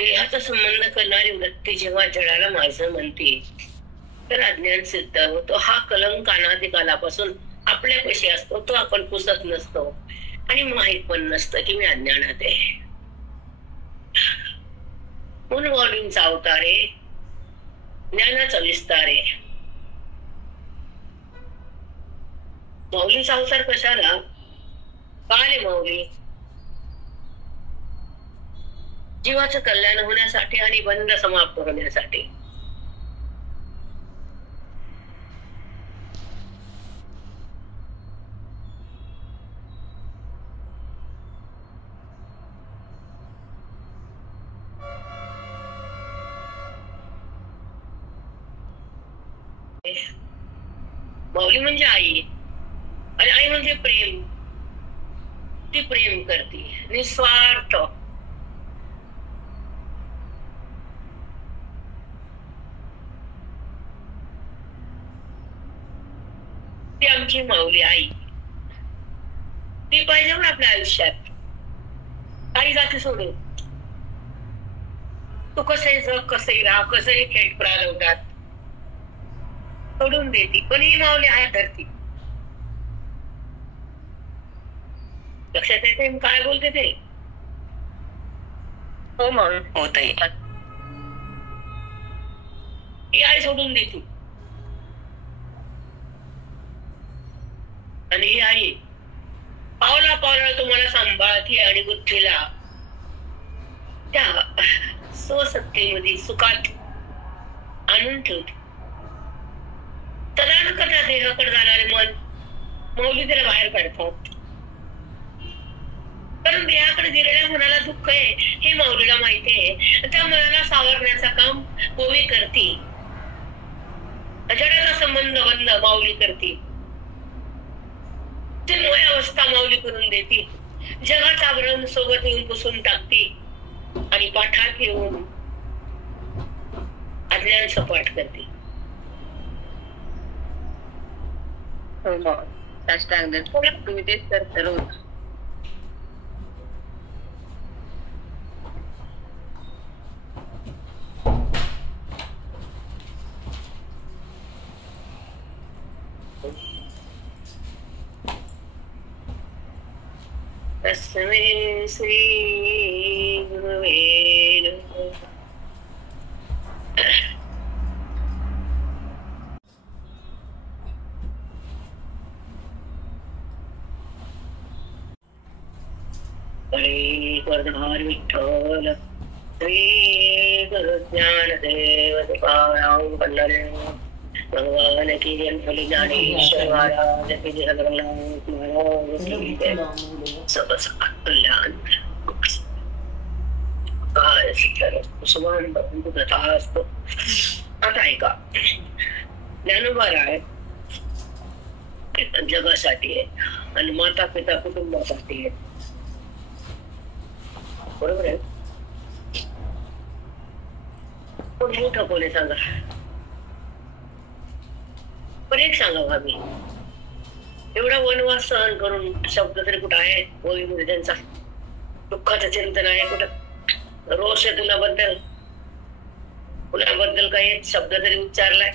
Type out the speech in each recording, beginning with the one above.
देहाचा संबंध करणारी वृत्ती जेव्हा जडाला माझं म्हणते तर अज्ञान सिद्ध होतो. हा कलंक अनादिकालापासून आपल्यापाशी असतो, तो आपण पुसत नसतो आणि माहित पण नसतं की मी अज्ञानात आहे. म्हणून वॉल्यूमचा अवतार आहे, ज्ञानाचा विस्तार आहे. माऊलीचा अवतार कशाला? काय माऊली? जीवाचं कल्याण होण्यासाठी आणि बंध समाप्त होण्यासाठी. माऊली म्हणजे आई, आणि आई म्हणजे प्रेम. ती प्रेम करते निस्वार्थ. ती आमची माऊली आई. ती पाहिजे ना आपल्या आयुष्यात. काही जाती सोडून तू कसंही जग, कसंही राह, कसंही थेट प्रारंभात सोडून देती, पण ही माऊली आहे धरती. लक्षात येते काय बोलते ते? हो मग होत ही आई सोडून देते. आणि ही आई पावला पावला तुम्हाला सांभाळते आणि बुद्धीला त्या स्वसत्तेमध्ये सुखात आणून ठेवते. तदान कथा देहाकडे जाणारे मन माऊली त्याला बाहेर काढतात. कारण देहाकडे गेलेल्या मनाला दुःख आहे हे माऊलीला माहिती आहे. त्या मनाला सावरण्याचं काम ओवी करते. जडाचा संबंध बंद माऊली करते. चिन्मय अवस्था माऊली करून देते. जगाचा भ्रम सोबत येऊन पुसून टाकते आणि पाठात येऊन अज्ञान सपाट करते. तुम्ही तेच करता रोज. तस्मै श्री गुरुवे नमः. हरे कर्णधार विठ्ठल श्री गुरु ज्ञानदेव तुकाराम पंढरीनाथ भगवान की जय. ज्ञानेश्वर महाराज की जय. जगन्नाथ महाराज की जय. सब कल्याण काय सुमान बंधू तथास्तु. आता ऐका, ज्ञानोबा राय जगासाठी आहे आणि माता पिता कुटुंबासाठी आहे. बरोबर आहे. पण मोठं कोणी सांगा? पण एक सांगा भाभी, एवढा वनवास सहन करून शब्द तरी कुठं आहे ओळीमध्ये त्यांचा? दुःखाचं चिंतन आहे कुठं? रोष आहे कुणाबद्दल? कुणाबद्दल काही शब्द तरी उच्चारलाय?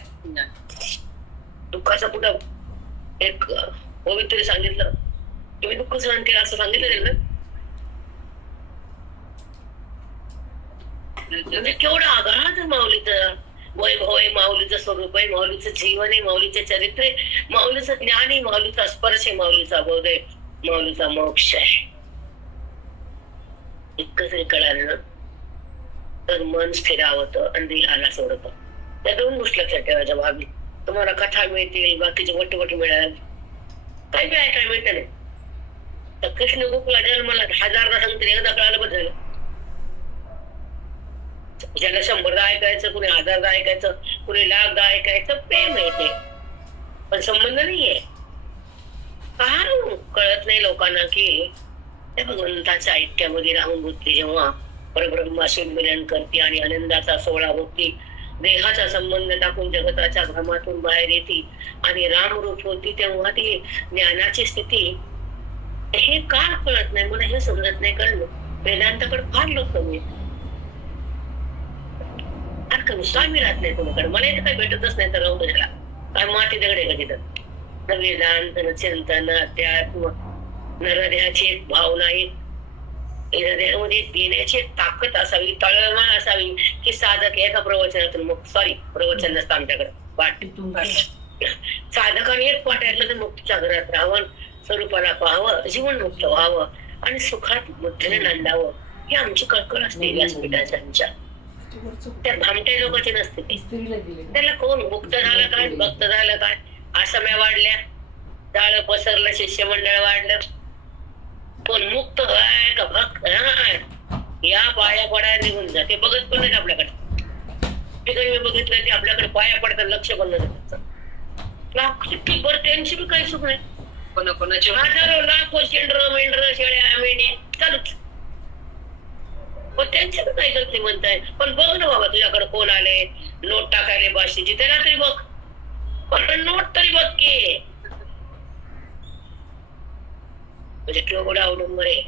दुःखाचं कुठं एक ओळीत तरी सांगितलं तुम्ही दुःख सहन केलं असं सांगितलं ना? म्हणजे केवढं आघात माऊलीचं वैभव आहे, माऊलीचं स्वरूप आहे, माऊलीचं जीवन आहे, माऊलीचे चरित्र आहे, माऊलीचं ज्ञान आहे, माऊलीचा स्पर्श आहे, माऊलीचा बोध आहे, माऊलीचा मोक्ष आहे. इतकं जरी कळालं ना तर मन स्थिरावत आणि दिलाला सोडत. त्या दोन गोष्टी लक्षात ठेवायच्या भाभी. तुम्हाला कथा मिळतील, बाकीचे वटवट मिळेल, काही बी ऐकायला मिळत नाही. तर कृष्ण गोकुळा जन्माला 1000दा सांगते, एकदा कळालं बस झालं. ज्याला 100दा ऐकायचं, कुणी 1000दा ऐकायचं, कुणी 1,00,000दा ऐकायचं, प्रेम आहे ते, पण संबंध नाहीये. का कळत नाही लोकांना की त्या भगवंताच्या ऐक्यामध्ये राहून बुद्धी जेव्हा परब्रह्माशी मिलन करते आणि आनंदाचा सोहळा होती, देहाचा संबंध टाकून जगताच्या भ्रमातून बाहेर येते आणि रामरूप होती, तेव्हा ती ज्ञानाची स्थिती. हे का कळत नाही मला, हे समजत नाही. कळलं वेदांताकडे फार लोक कमी. कमी स्वामी राहत नाही तुम्हीकडे, मला इथं काही भेटतच नाही तर राहू दे त्याला, काय माती दगड आहे का तिथं. संविधान, चिंतन, अध्यात्म, नरदेहाची एक भावना, एक हृदयामध्ये देण्याची ताकद असावी, तळमळ असावी की साधक एका प्रवचनातून प्रवचन नसतं आमच्याकडे पाठ, साधकाने एक पाठ ऐकलं तर मुक्तीच्या घरात राहावं, स्वरूपाला पाहावं, जीवन मुक्त व्हावं आणि सुखात बुद्धीने नांदावं, ही आमची कळकळ असते व्यासपीठाच्या. त्या भामट्या लोकांची नसते ती. त्याला कोण मुक्त झालं काय, भक्त झालं काय, आसम्या वाढल्या, जाळ पसरलं, शिष्यमंडळ वाढलं, कोण मुक्त आहे का भक्त या पाया पडायला निघून जा, ते बघत पण नाही आपल्याकडे. ते काही बघितलं ते आपल्याकडे पाया पडतात, लक्ष पण नाही. त्यांची बी काही सुख नाही, कोणाकोणाची हजारो लाखो शेंडर मेंढर शेळ्या मेंढ्या चालूच, पण त्यांची बी काही गलती म्हणताय. पण बघ ना बाबा, तुझ्याकडे कोण आले नोट टाकायला 500ची, त्याला तरी बघ, पण नोट तरी बघ की, म्हणजे केवढं अवडंबर आहे.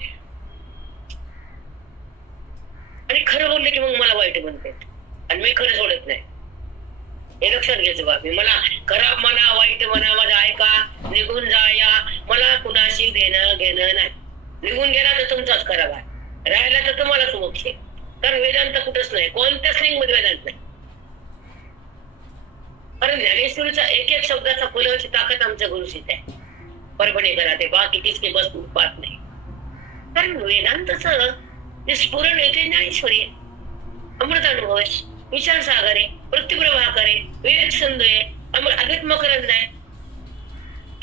आणि खरं बोलले की मग मला वाईट म्हणते आणि मी खरं सोडत नाही, हे लक्षात घ्यायचं बाबी. मला खराब म्हणा, वाईट म्हणा, माझं ऐका, निघून जा या, मला कुणाशी देणं घेणं नाही. निघून गेला तर तुमचाच खराब आहे, राहिला तर तुम्हालाच मोक्ष आहे. कारण वेदांत कुठंच नाही, कोणत्याच लिंग मध्ये वेदांत नाही. कारण ज्ञानेश्वरीचा एक एक शब्दाचा फुलवाची ताकद आमच्या गुरुशीत आहे. परभणी करा ते बाकी किसके बस पाहत नाही. कारण वेदांतच स्फुरण येते ज्ञानेश्वरी आहे, अमृत अनुभव आहे, विचार सागर आहे, प्रतिप्रभाकर आहे, विवेक संध आहे, अध्यात्म करंद आहे.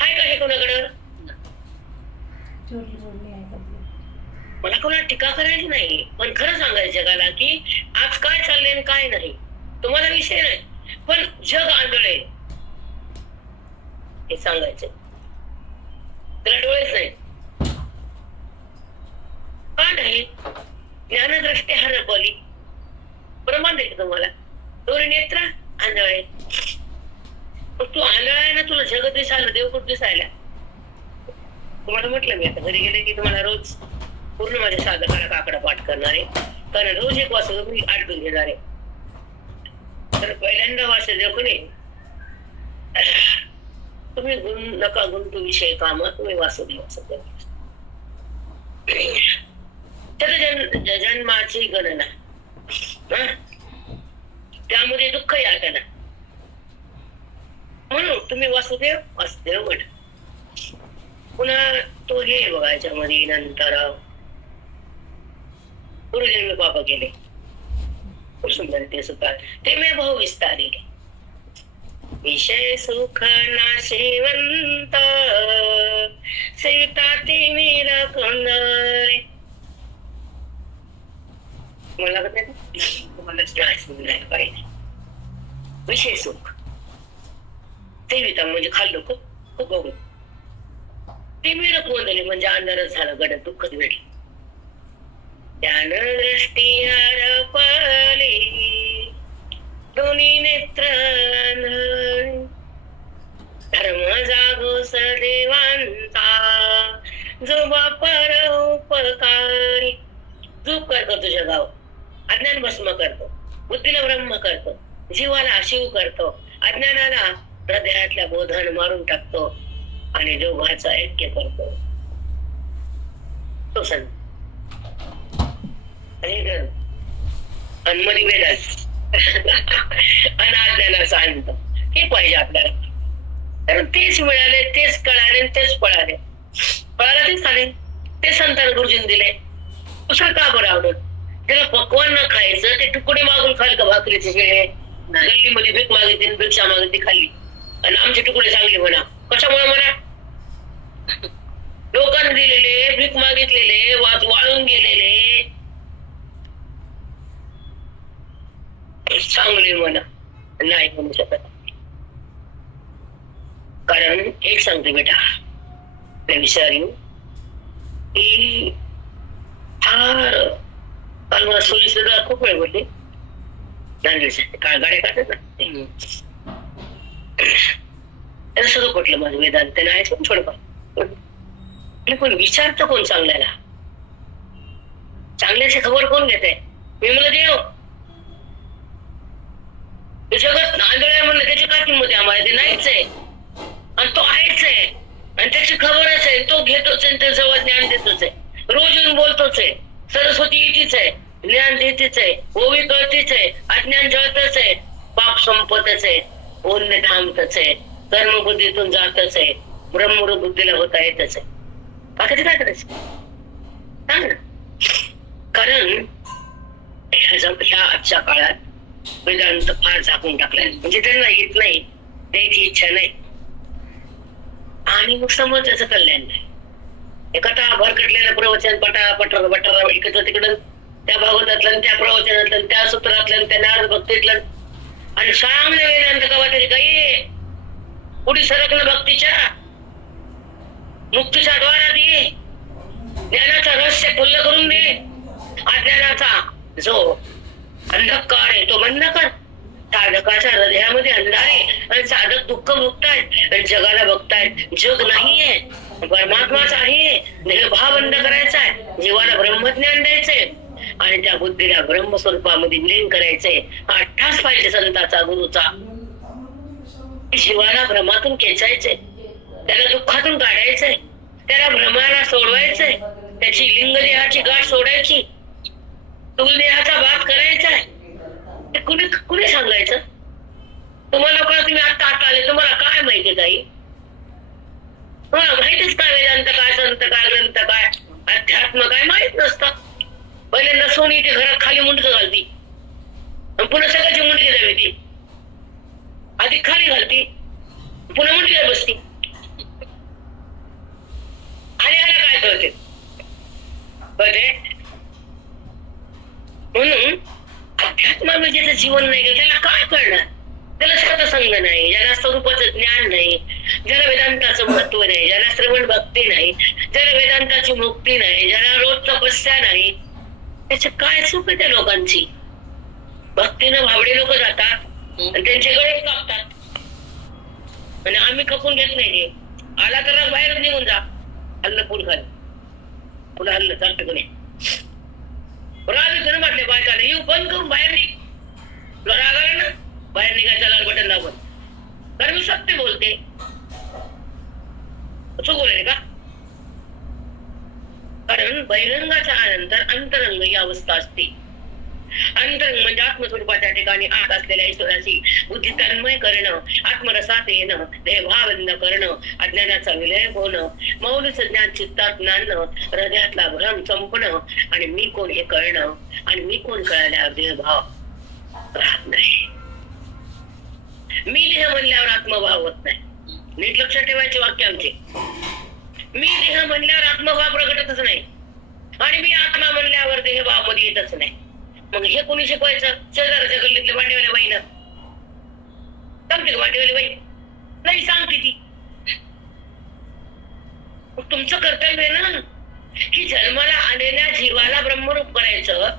आहे का हे कोणाकडं? मला कोणा टीका करायची नाही, पण खरं सांगायचं जगाला की आज काय चाललंय आणि काय नाही तुम्हाला विषय नाही, पण जग आंधळे हे सांगायचं. त्याला डोळेच नाही का नाही, ज्ञानदृष्टी हरपली, प्रमाण देते तुम्हाला, डोळे नेत्र आंधळे. तू आंधळा आहे ना, तुला जगत दिसायला, देव कुठं दिसायला. तुम्हाला म्हटलं मी आता घरी गेले की तुम्हाला रोज पूर्ण माझ्या साधकाला काकडा पाठ करणार आहे, कारण रोज एक वासुदेव मी आठवून घेणार आहे. तर पहिल्यांदा वासुदेव कोणी तुम्ही नका गुंतू विषय काम, तुम्ही वासुदेव वासुदेव. तर जन्माची गणना, त्यामध्ये दुःख यातना, म्हणून तुम्ही वासुदेव वासुदेव म्हण. पुन्हा तो हे बघा याच्यामध्ये नंतर पूर्वजन्मी पाप केले, खूप सुंदर ते सुद्धा ते मे भाऊ विस्तारिले. विषय सुख नाशिवंत सीता ती मीरा कुंदरे. मला तुम्हाला नाही पाहिजे विषय सुख सेविता म्हणजे खाल्लं खूप बघून, ते मीरा कुंदले म्हणजे अंधारच झालं, गडद दुःखच भेटलं. ज्ञान दृष्टी हरपली दोन्ही नेत्र, धर्म जागोस देवांचा जो बापर उपकारी. जो करतो तुझ्या गाव, अज्ञान भस्म करतो, बुद्धीला ब्रह्म करतो, जीवाला शिव करतो, अज्ञानाला हृदयातल्या बोधन मारून टाकतो आणि दोघांचं ऐक्य करतो तो संत. अनमधी वेदात अनाज्ञानाचा अंत हे पाहिजे आपल्याला. कारण तेच मिळाले, तेच कळाले, तेच पळाले. पळाला तेच आले, ते संतान गुरुजींनी दिले. दुसरं का बरं आवडत? त्याला पकवान न खायचं, ते तुकडे मागून खाल का भाकरीचे वेळे, गल्लीमध्ये भीक मागितली, भिक्षा मागितली खाल्ली, आणि आमचे तुकडे चांगले म्हणा. कशामुळे म्हणा? लोकांनी दिलेले, भीक मागितलेले, वाळून गेलेले चांगले म्हणा नाही म्हणू शकत. कारण एक सांगते बेटा, विचारू की फार काल मला सोयी सुद्धा खूप वेळ बोलले, काळ गाड्या काढत ना त्याला सगळं पटलं माझं वेदांत, त्याला ऐकून थोडंफार. पण विचारतं कोण चांगल्याला? चांगल्याची खबर कोण घेते? विमल देव जगत आंधळे म्हणलं त्याची काय किंमत आहे आम्हाला? ते नाहीच आहे आणि तो आहेच आहे आणि त्याची खबरच आहे. तो घेतोच आहे, जवळ ज्ञान देतोच आहे, रोज येऊन बोलतोच आहे. सरस्वती इथेच आहे, ज्ञान देतेच आहे, ओवी कळतेच आहे, अज्ञान जळतच आहे, पाप संपतच आहे, बोलणे थांबतच आहे, कर्मबुद्धीतून जातच आहे, ब्रह्मरूप बुद्धीला होता येतच आहे. बाकी काय करायचं सांग ना. कारण ह्या आजच्या काळात वेदांत फार झाकून टाकलाय, म्हणजे त्यांना येत नाही, द्यायची इच्छा नाही आणि मग समाजाचं कल्याण नाही. एखादा भरकटलेलं प्रवचन पटारा बटारा इकडं तिकडं, त्या भागवतातलं त्या प्रवचनातलं त्या सूत्रातलं त्या नारद भक्तीतलं, आणि चांगलं वेदांत कवा तरी काही पुढे सरकलं भक्तीच्या मुक्तीच्या द्वारात ये, ज्ञानाचा रहस्य खुल्ल करून दे. अज्ञानाचा जो अंधकार आहे तो बंद कर. साधकाच्या हृदयामध्ये अंधार आहे आणि साधक दुःख भोगतायत आणि जगाला बघतायत. जग नाहीये, परमात्माच आहे. देहभाव बंद करायचा आहे, जीवाला ब्रह्मज्ञान द्यायचंय आणि त्या बुद्धीला ब्रह्मस्वरूपामध्ये विलीन करायचंय. हा अट्टास पाहिजे संताचा, गुरुचा. जीवाला भ्रमातून खेचायचंय, त्याला दुःखातून काढायचंय, त्याला भ्रमाला सोडवायचंय, त्याची लिंग देहाची गाठ सोडायची, स्थूल देहाचा बात करायचाय. ते कुणी सांगायचं तुम्हाला? तुम्ही आता आले, तुम्हाला काय माहिती काही? तुम्हाला माहितीच काय वेदांत काय, संत काय, ग्रंथ काय, अध्यात्म काय माहित नसतं. पहिल्यांदा सोनी ते घरात खाली मुंडकं घालती आणि पुन्हा सगळ्याची मुंडकी द्यावी, ती आधी खाली घालती पुन्हा मुंडकीला बसती. आणि याला काय कळते? म्हणून अध्यात्मामध्ये ज्याचं जीवन नाही त्याला काय कळणार? त्याला सतसंग नाही, ज्याला स्वरूपाचं ज्ञान नाही, ज्याला वेदांताचं महत्व नाही, ज्याला श्रवण भक्ती नाही, ज्याला वेदांताची मुक्ती नाही, ज्याला रोज तपस्या नाही, त्याच काय चूक आहे त्या लोकांची? भक्तीनं भावडे लोक जातात आणि त्यांचे गळे कापतात आणि आम्ही खपून घेत नाही. आला तर बाहेर निघून जा, हल्ल पुढ खाली, पुन्हा हल्ल चालतं कोणी राग म्हटले बायकाने येऊ बंद करून बाहेर निघ. तुला राग आला ना, बाहेर निघायचा लाल बटन दाबून. कारण मी सत्य बोलते, चूक बोलले का? कारण बहिरंगाच्या नंतर अंतरंग ही अवस्था असते. अंतरंग म्हणजे आत्मस्वरूपाच्या ठिकाणी आत असलेल्या ईश्वराची बुद्धी तन्मय करणं, आत्मरसात येणं, देहभावबंद करणं, अज्ञानाचा विलय होणं, मौलीचं ज्ञान चित्तात नांदणं, हृदयातला भ्रम संपणं आणि मी कोण हे कळणं. आणि मी कोण कळल्यावर देहभाव राहत नाही. मी देह म्हणल्यावर आत्मभाव होत नाही. नीट लक्षात ठेवायचे वाक्य आमचे. मी देह म्हणल्यावर आत्मभाव प्रगटतच नाही आणि मी आत्मा म्हणल्यावर देहभाव मध्ये येतच नाही. मग हे कोणी शिकवायचं? शेजाराच्या गल्लीतले भांडेवाल्या बाईनं सांगते का? भांडेवाली बाई नाही सांगते ती. तुमचं कर्तव्य ना की जन्माला आलेल्या जीवाला ब्रह्मरूप करायचं,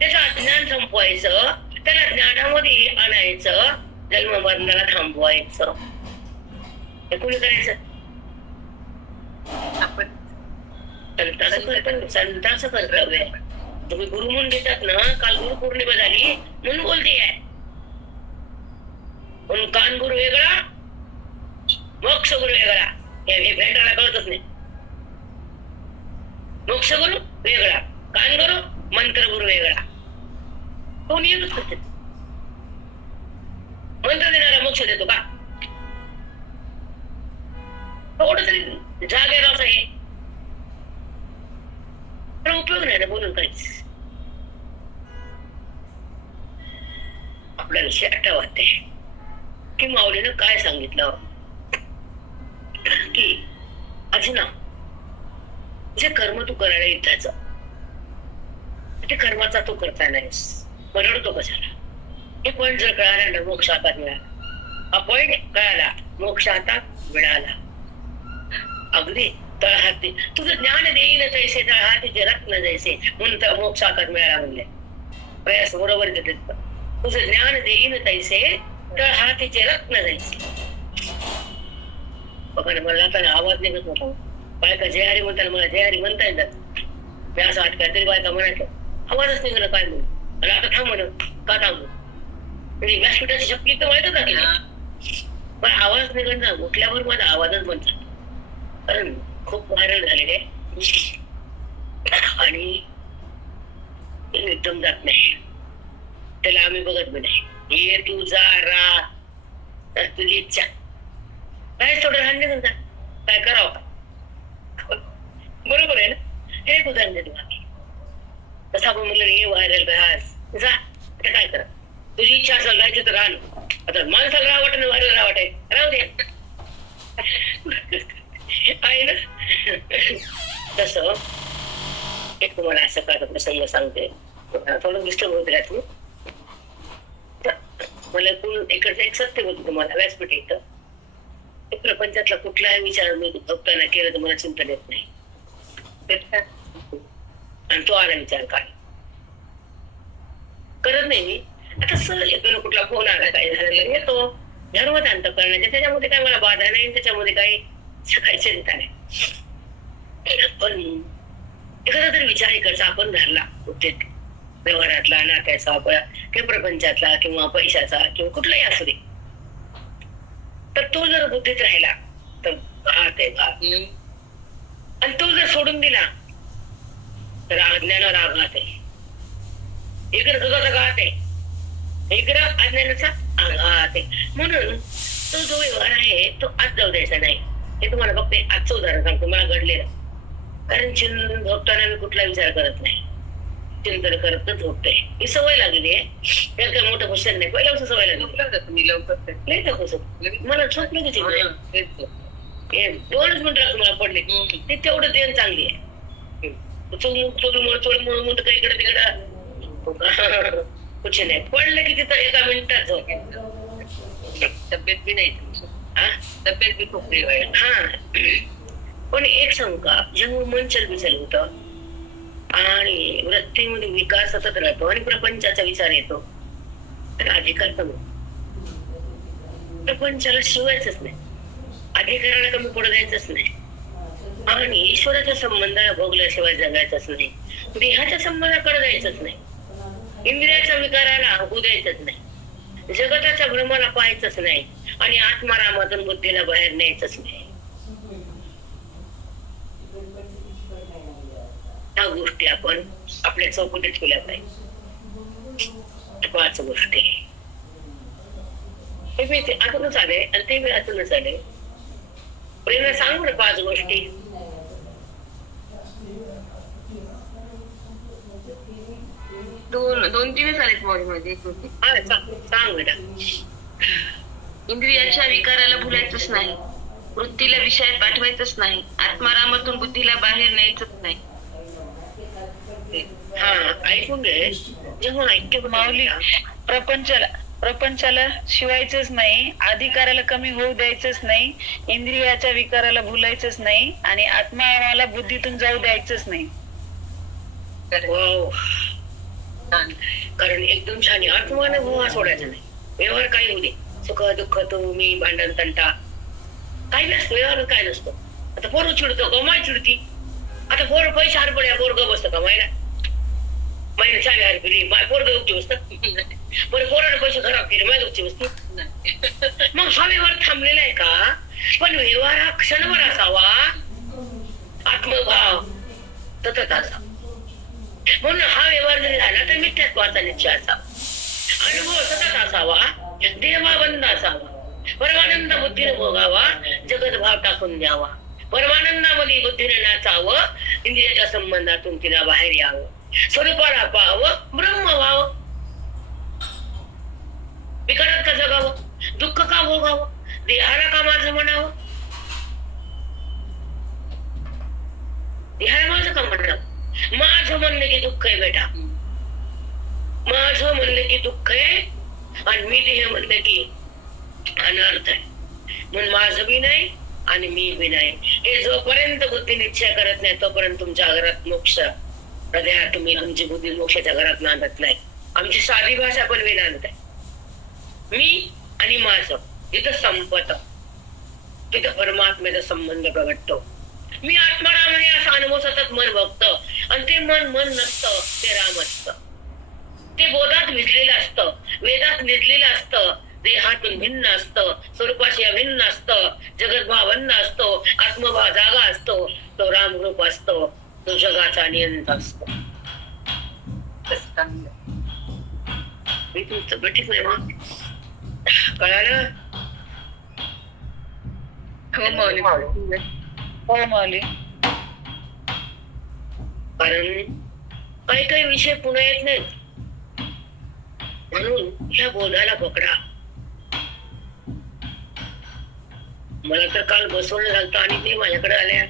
त्याचं अज्ञान संपवायचं, त्याला ज्ञानामध्ये आणायचं, जन्म मरणाला थांबवायचं. हे कोणी करायचं? आपण. संताचं कर्तव्य. तुम्ही गुरु म्हणून घेतात ना, काल गुरु पौर्णिमा झाली म्हणून बोलते आहे. म्हणून कान गुरु वेगळा, मोक्ष गुरु वेगळा. हे भेटायला कळतच नाही. मोक्ष गुरु वेगळा, कान गुरु, मंत्र गुरु वेगळा. कोणी एकच करते. मंत्र देणारा मोक्ष देतो का? थोडं तरी जागेवर असं आहे, पण उपयोग नाही ना बोलून काहीच. आपल्याला शेटा वाटते की माऊलीनं काय सांगितलं की अर्जुना, जे कर्म तू करायला येताच ते कर्माचा तू करता नाहीस, रडतो कशाला? हे पण जर कळाला ना, मोक्ष हातात मिळाला. आपण कळाला, मोक्ष हातात मिळाला. अगदी तळहाती तुझं ज्ञान देईल तैसे, तळहातीचे रत्न जैसे, म्हणून तर मोक्ष हातात मिळाला म्हणले. प्रयास बरोबर देत. तुझं ज्ञान देईन तैसे, तळहातीचे रत्न जैसे. बघा ना, मला आता आवाज निघत नव्हता. बायका जय हरी म्हणताना मला जय हरी म्हणता येतात. मी असं वाट, काहीतरी बायका म्हणायचं, आवाजच निघणं काय म्हणून. मला आता थांब म्हणून का थांबू? अरे बाबा, तुझं ज्ञान देईन तैसे, तळहातीचे रत्न जैसे. तुझं ज्ञान देईन तैसे, तळहातीचे रत्न जैसे. म्हणून तर मोक्ष हातात मिळाला म्हणले. प्रयास बरोबर देत. बघा ना, मला आता आवाज निघत नव्हता. बायका जय हरी म्हणताना मला जय हरी म्हणता येतात. मी असं वाट, काहीतरी बायका म्हणायचं, आवाजच निघणं काय म्हणून. मला आता थांब म्हणून का थांबू? व्यासपीठाची शक्ती तर माहित होता की पण आवाज निघणं उठल्यावर माझा आवाजच बंद झाला. कारण खूप व्हायरल झालेले आणि एकदम जात नाही. त्याला आम्ही बघत बी नाही. ये तू जा रा तुझी इच्छा काय थोडं लहान निघून जा काय करावं. बरोबर आहे ना. हे एक उदाहरण देतो आम्ही. तसं आपण म्हणलं हे व्हायरल घास जा काय करा तुझी इच्छा असेल राहायची तर राहणं. आता माणसाला राहावट ना व्हायरल राहावट आहे राहू दे आहे ना. तसं एक तुम्हाला असं का प्रसंग सांगते. थोडं डिस्टर्ब होत राहतो. मला इकडचं एक सत्य होतं तुम्हाला व्यासपीठ इथं प्रपंचातला कुठलाही विचार मी भक्ताना केला तर मला चिंता देत नाही. आणि तो आला विचार काय करत नाही मी. आता सहज येतो ना कुठला फोन आला काय झालं येतो धर्मत अंत करण्याच्या त्याच्यामध्ये काय मला बाधा नाही त्याच्यामध्ये काही काही चिंता नाही. पण एखादा तरी विचार इकडचा आपण धरला व्यवहारातला नात्याचा किंवा प्रपंचातला किंवा पैशाचा किंवा कुठलाही असू दे तर तो जर बुद्धीत राहिला तर घात आहे घात. आणि तो जर सोडून दिला तर अज्ञानावर आघात आहे. इकडे दुधाचा घात आहे इकडे अज्ञानाचा आघात आहे. म्हणून तो जो व्यवहार आहे तो आज जाऊ द्यायचा नाही. हे तुम्हाला फक्त आजचं उदाहरण सांगतो मला घडलेलं. कारण चिंतन झोपताना मी कुठला विचार करत नाही. चिंतन करत झोपते ही सवय लागली आहे. त्यात काय मोठं क्वेश्चन नाही. पहिल्यापासून सवय लागली मी लवकर मला झोप लगेच 2 मिनिटात तुम्हाला पडले ते तेवढं देण चांगली आहे. चोळून काही इकडे तिकडं कुछ नाही पडलं की तिथं 1 मिनिटात झोप. तब्येत बी नाही तब्येत बी खूप हा. पण एक सांगू का जेव्हा मन चलबिचल होतं आणि वृत्तीमध्ये विकास सतत राहतो आणि प्रपंचाचा विचार येतो तर अधिकार कमी. प्रपंचाला शिवायचंच नाही अधिकाराला कमी पडू द्यायचंच नाही आणि ईश्वराच्या संबंधाला भोगल्याशिवाय जगायचंच नाही. देहाच्या संबंधाकडे जायचंच नाही. इंद्रियाच्या विकाराला होऊ द्यायचंच नाही. जगताच्या भ्रमाला पाहायचंच नाही आणि आत्मारामातून बुद्धीला बाहेर न्यायचंच नाही. ह्या गोष्टी आपण आपल्या चौकटीत केल्या पाहिजे. 5 गोष्टी हे मी ते आतूनच आले आणि ते मी आतूनच आले. प्रेरणा सांगू ना 5 गोष्टी. दोन तीनच आलेत मध्ये. सांग बेटा. इंद्रियाच्या विकाराला भुलायचंच नाही. वृत्तीला विषयात पाठवायचंच नाही. आत्मारामातून बुद्धीला बाहेर न्यायचंच नाही. हा ऐकून घे. जेव्हा ऐक्य माऊली प्रपंचाला शिवायचंच नाही. अधिकाराला कमी होऊ द्यायचंच नाही. इंद्रियाच्या विकाराला भुलायचंच नाही आणि आत्माला बुद्धीतून जाऊ द्यायचंच नाही. कारण एकदम छान आत्माने भुवा सोडायचा नाही. व्यवहार काही होऊ दे सुख दुःख तुम्ही भांडण तंटा काही नसतं. व्यवहार काय नसतो. आता पोरं चिडतो कमाय चिडती. आता पोर पैसे हार पड्या पोर ग बसतं कमायला महिना 4 हार फिरी माय पोर गपची बसत पण पोराने पैसे खराब केले माय गपची बसते. मग हा व्यवहार थांबलेला आहे का. पण व्यवहार हा क्षणभर असावा. आत्मभाव सतत असावा. म्हणून हा व्यवहार जरी झाला तर मिथ्यात्वाचा निश्चय असावा. अनुभव सतत असावा. देहभावबंद असावा. परमानंद बुद्धीने भोगावा. जगत भाव टाकून द्यावा. परमानंदामध्ये बुद्धीने नाचावं. इंद्रियाच्या संबंधातून तिला बाहेर यावं. स्वरूपाला पाहावं. ब्रह्म व्हावं. विकारात का जगावं. दुःख का भोगावं. देहाला का माझं म्हणावं. देहाला माझं का म्हणावं. माझं म्हणलं की दुःख आहे बेटा. माझं म्हणलं की दुःख आहे आणि मी देह म्हणलं की अनर्थ आहे. म्हणून माझं बी नाही आणि मी बी नाही. हे जोपर्यंत बुद्धी निश्चय करत नाही तोपर्यंत तुमच्या घरात मोक्ष हृदयात तुम्ही तुमची बुद्धी मोक्षाच्या घरात नांदत नाही. आमची साधी भाषा पण वेदांत आहे. मी आणि माझं तिथं संपत तिथं परमात्म्याचा संबंध प्रगटतो. मी आत्माराम आहे असा अनुभव सतत मन बघतं आणि ते मन नसतं ते राम असतं. ते बोधात भिजलेलं असतं, वेदात भिजलेलं असतं, देहातून भिन्न असतं, स्वरूपाशी अभिन्न असतं, जगतभाव अन्न असतो, आत्मभाव जागा असतो, तो रामरूप असतो, तो जगाचा नियंत असतो. मी तुमचं भेटीच नाही मग कळालं? हो माऊली. हो माऊली. कारण काही काही विषय पुन्हा येत नाहीत, म्हणून ह्या बोधाला पकडा. मला तर काल बसवणं झालं आणि ते माझ्याकडे आल्या,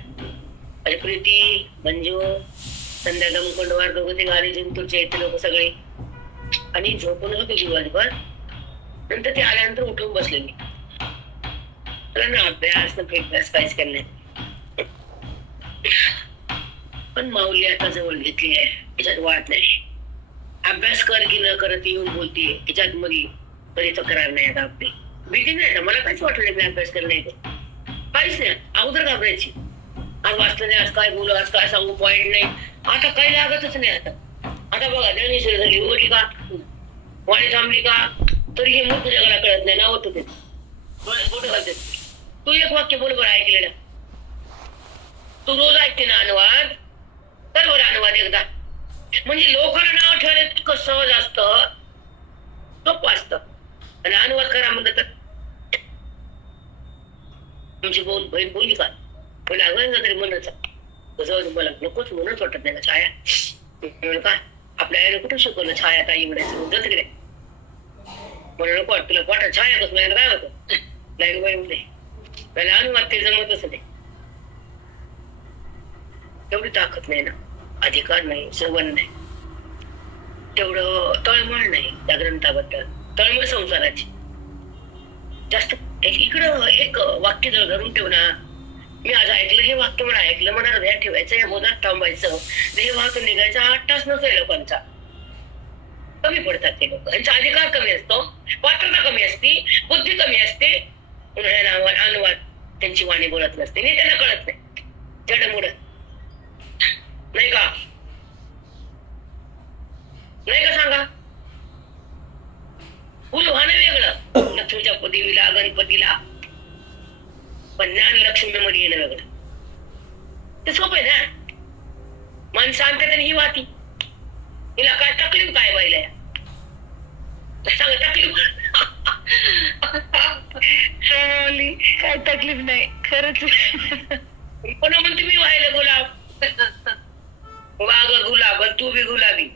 माझी प्रीती, मंजू, संध्या दमकोंडवार, दोघं ते गाडी जिंतूरचे येते लोक सगळे, आणि झोपून होते दिवसभर. नंतर ते आल्यानंतर उठून बसले मी. ना अभ्यास न अभ्यास काहीच करण्यात. पण माऊली आता जवळ घेतली आहे, त्याच्यात वाद नाही. अभ्यास कर की न करत येऊन बोलतीये, त्याच्यात मध्ये कधी तक्रार नाही आता आपली. भीती नाही, मला काहीच वाटलं नाही मी अभ्यास करणार काहीच नाही. अगोदर घाबरायची, आज वाचलं नाही, आज काय बोलू, आज काय सांगू, पॉइंट नाही. आता काही लागतच नाही. आता बघा ज्ञानेश्वरी झाली, उघडली का, वाणी थांबली का, तरी हे मूर्ख जगाला कळत नाही, नाव होतं ते फोटो घालते. तू एक वाक्य बोल बरं ऐकलेलं, तू रोज ऐकते ना अनुवाद, तर बरं अनुवाद एकदा. म्हणजे लोकांना नाव ठेवायला इतकं सहज असतं, सोपं असतं. आणि अनुवाद करा म्हणलं तर तुमची बहीण बोलली का, पहिला अगं तरी म्हणत मला नकोच म्हणत वाटत नाही ना छाया का, आपल्या आईने कुठं शिकवलं छाया ताई म्हणायचं जात की नाही, म्हणून नको तुला वाटत छाया कसं म्हणायला काय होतं नाही बाई म्हणले. त्याला अनुवाद ते जमतच नाही, तेवढी ताकद नाही ना, अधिकार नाही, संबंध नाही, तेवढं तळमळ नाही त्या ग्रंथाबद्दल, तळमळ संसाराची जास्त. इकडं एक वाक्य जर धरून ठेव ना, मी आज ऐकलं हे वाक्य मला ऐकलं, मला हृदयात ठेवायचं, या बोधात थांबायचं, देह वाहतून निघायचा 8 तास नसतोय लोकांचा. कमी पडतात ते लोक, यांचा अधिकार कमी असतो, पात्रता कमी असते, बुद्धी कमी असते, अनुवाद त्यांची वाणी बोलत नसते, नाही त्यांना कळत नाही, जडमुड नाही का, नाही का सांगा. फुल व्हाणं वेगळं, लक्ष्मीच्या देवीला, गणपतीला, पण ज्ञान लक्ष्मीमध्ये येणं वेगळं. ते सोपं आहे ना. माणसं आणतात आणि ही वाती, हिला काय तकलीफ काय बाईला सांग, तकलीफ काय तकलीफ नाही खरंच. कोणा म्हणते मी व्हायला गुलाब, वाग गुलाब, तू बी गुलाबी.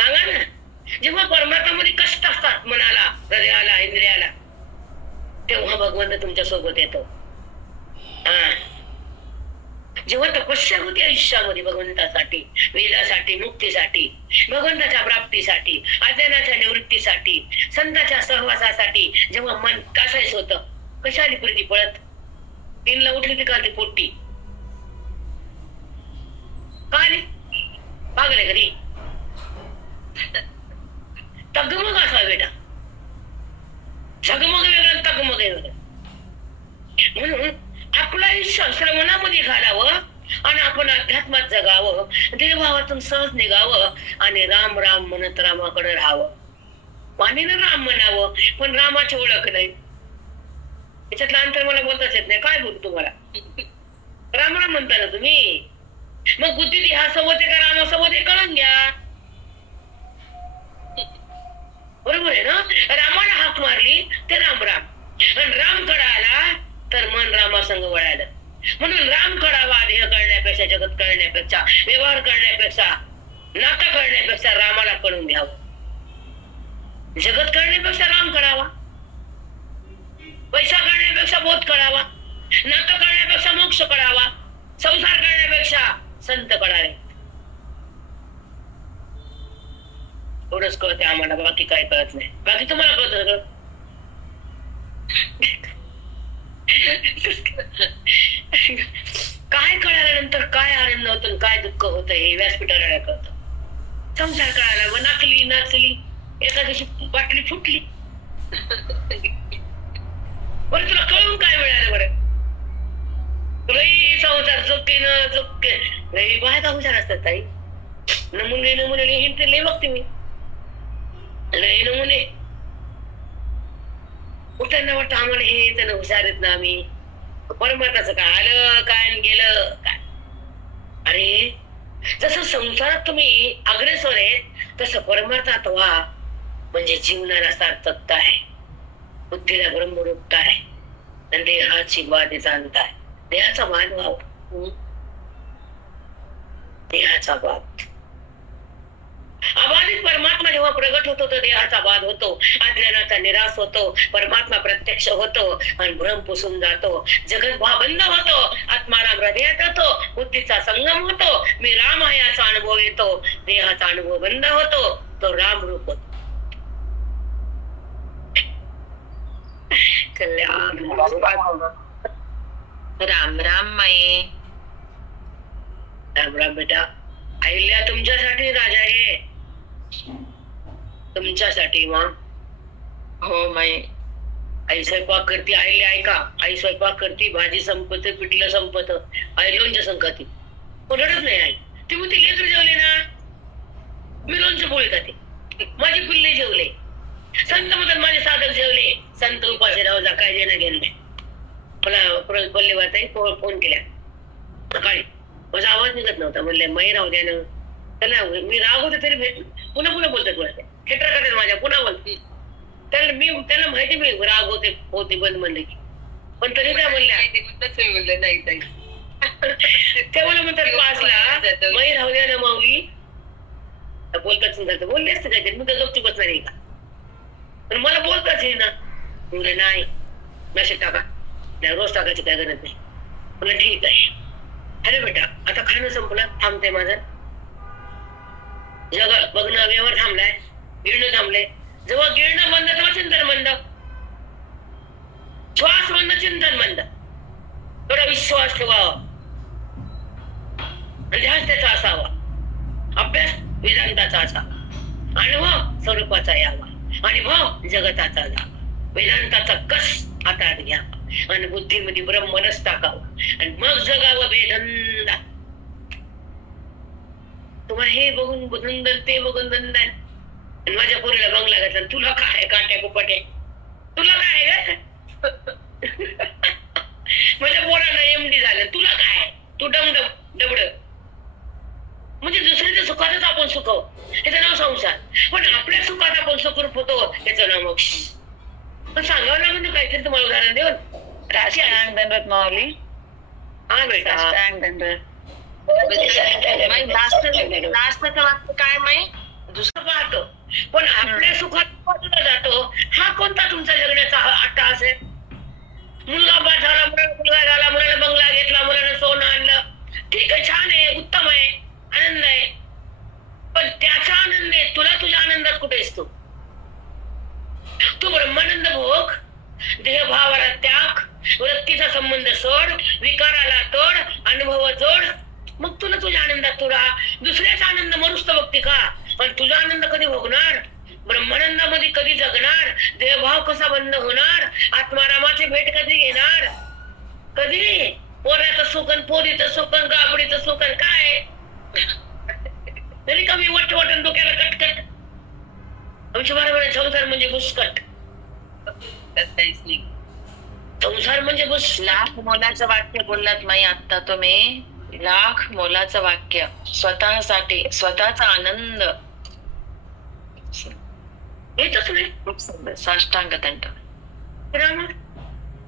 सांगा ना, जेव्हा परमात्म्यामध्ये कष्ट असतात मनाला, हृदयाला, इंद्रियाला, तेव्हा भगवंत तुमच्या सोबत येतो. जेव्हा तपस्या होती आयुष्यामध्ये भगवंतासाठी, वेदासाठी, मुक्तीसाठी, भगवंताच्या प्राप्तीसाठी, अज्ञानाच्या निवृत्तीसाठी, संतांच्या सहवासासाठी, जेव्हा मन कासायच होतं, कशा आली प्रीती पळत, 3ला उठली ती काल ती पोट्टी का आली, पागल आहे घरी. तगमग असा बेटा, झगमग वेगळं, तगमग वेगळं. म्हणून आपलं आयुष्य श्रवणामध्ये घालावं आणि आपण अध्यात्मात जगावं, देवभावातून सहज निघावं आणि राम राम म्हणत रामाकडे राहावं. वाणीनं राम म्हणावं, पण रामाची ओळख नाही. याच्यातलं अंतर मला बोलताच येत नाही, काय बोलतो तुम्हाला. राम राम म्हणता ना तुम्ही, मग बुद्धी हा सोबत आहे का रामासोबत आहे कळून घ्या. बरोबर आहे ना. रामाला हाक मारली ते राम राम, आणि राम कळाला तर मन रामासंग वळालं. म्हणून राम कळावा, देह कळण्यापेक्षा, जगत कळण्यापेक्षा, व्यवहार करण्यापेक्षा, नातं कळण्यापेक्षा रामाला कळून घ्यावं. जगत कळण्यापेक्षा राम कळावा, पैसा कळण्यापेक्षा बोध कळावा, नातं कळण्यापेक्षा मोक्ष कळावा, संसार कळण्यापेक्षा संत कळावे. एवढंच कळते आम्हाला, बाकी काय कळत नाही. बाकी तुम्हाला कळत सगळं. काय कळाल्यानंतर काय आनंद होतो, काय दुःख होतं हे व्यासपीठाला कळतं. संसार कळाला, मग नाचली नाचली, एका दिवशी बाटली फुटली. बरं तुला कळून काय मिळालं बरं, तुला संसार चुकीनं चुके बाहेर का हुशार असतात ताई. नमुने नमुने लिहिन ते लय बघते मी, लय नमुने. त्यांना वाटतं आम्हाला हे त्यांना हुशार आहेत ना आम्ही, परमार्थाचं काय आलं काय गेलं काय. अरे जसं संसारात तुम्ही अग्रेसर आहे तसं परमार्थात व्हा, म्हणजे जीवनाला सार्थकता आहे, बुद्धीला ब्रह्मरूपता आहे, आणि देहाची बाधेचा अंत आहे. देहाचा बाध व्हावा, देहाचा बाध. अबाधित परमात्मा जेव्हा प्रगट होतो तर देहाचा बाध होतो, अज्ञानाचा निराश होतो, परमात्मा प्रत्यक्ष होतो आणि भ्रम पुसून जातो, जगत बंद होतो, आत्माराम हृदयात येतो, बुद्धीचा संगम होतो, मी राम आहे याचा अनुभव येतो, देहाचा अनुभव बंद होतो, तो राम रूप होतो. राम राम माये. राम राम बेटा. अहिल्या तुमच्यासाठी राजा आहे, तुमच्यासाठी. मग हो माये. आई स्वयंपाक करती, आईला ऐका, आई स्वयंपाक करती, भाजी संपत, पिठलं संपत, आई लोणचं संकती, रडत नाही आई. ती म्हणते लेकर जेवले ना, मी लोणचं पोळी खाते, माझे पिल्ले जेवले, संत मधून माझे साधक जेवले, संत उपाशी राहू जा, काय देणं घेणं नाही. मला बल्लेबाई फोन केल्या सकाळी, माझा आवाज निघत नव्हता, म्हणले मै राहू द्या ना त्याला, मी राग होते तरी भेट पुन्हा पुन्हा बोलतात बोलते, खेटर करतात माझ्या, पुन्हा बोलते त्याला. मी त्याला माहिती मी राग होते बंद म्हणले की, पण तरी काय म्हणल्या नाही ते मला म्हणतात 5ला मै राहू द्या ना माऊली, बोलतात बोलले असते काहीतरी, मी तर गपचूप बसणार नाही का, पण मला बोलताच आहे ना. म्हणजे नाही मेसेज टाका, रोज टाकायची काय गरज नाही. मला ठीक आहे. अरे बेटा आता खाणं संपलं, थांबते माझं जग बघणं, व्यवहार थांबलाय, गिरणं थांबले. जेव्हा गिरणं बंद तेव्हा चिंतन बंद, श्वास बंद चिंतन बंद. थोडा विश्वास ठेवावा आणि ध्यान त्याचा असावा, अभ्यास वेदांताचा असावा, अनुभव स्वरूपाचा यावा, अनुभव जगताचा जावा, वेदांताचा कस हातात घ्यावा आणि बुद्धीमध्ये ब्रह्मनच टाकावं आणि मग जगावं बेधंदा. तुम्हाला हे बघून बुधंदन, ते बघून दंदन. माझ्या पोरीला बंगला घातला, तुला काय काट्या कुपाटे, तुला काय माझ्या पोराला एमडी झालं, तुला काय, तू डबड. म्हणजे दुसऱ्याच्या सुखातच आपण सुखव, याचं नाव संसार. पण आपल्या सुखात आपण सुखरूप होतो, याचं नाव मोक्ष. पण सांगावं लागेल ना काहीतरी तुम्हाला उदाहरण देऊन. दंडवत माऊली. हा बेटा, काय माही दुसरं पाहतो, पण आपल्या सुखात जातो. हा कोणता तुमचा जगण्याचा अट्टाहास आहे? मुलगा बाद झाला, मुलगा झाला, मुलाला बंगला घेतला, मुलाला सोनं आणलं, ठीक आहे, छान आहे, उत्तम आहे, आनंद आहे. पण त्याचा आनंद आहे, तुला तुझ्या आनंदात कुठे असतो? तू ब्रह्मानंद भोग, देहभावाला त्याग, वृत्तीचा संबंध सोड, विकाराला तोड, अनुभव जोड, मग तुला तुझ्या आनंदात तू राहा. दुसऱ्याचा आनंद मनुष्य बघते का? पण तुझा आनंद कधी भोगणार? ब्रह्मानंदामध्ये कधी जगणार? देहभाव कसा बंद होणार? आत्मारामाची भेट कधी घेणार? कधी? पोऱ्याचं सुकन, पोरीचं सुकन, गाबडीचं सुकन काय? तरी कमी वटवटन डोक्याला कटकट. आमच्या बरोबर संसार म्हणजे घुसकट, संसार म्हणजे घुस. लाख मोलाचं वाक्य बोललात माई आता तुम्ही, लाख मोलाचं वाक्य. स्वतःसाठी, स्वतःचा आनंद येतच नाही. साष्टांग दंड.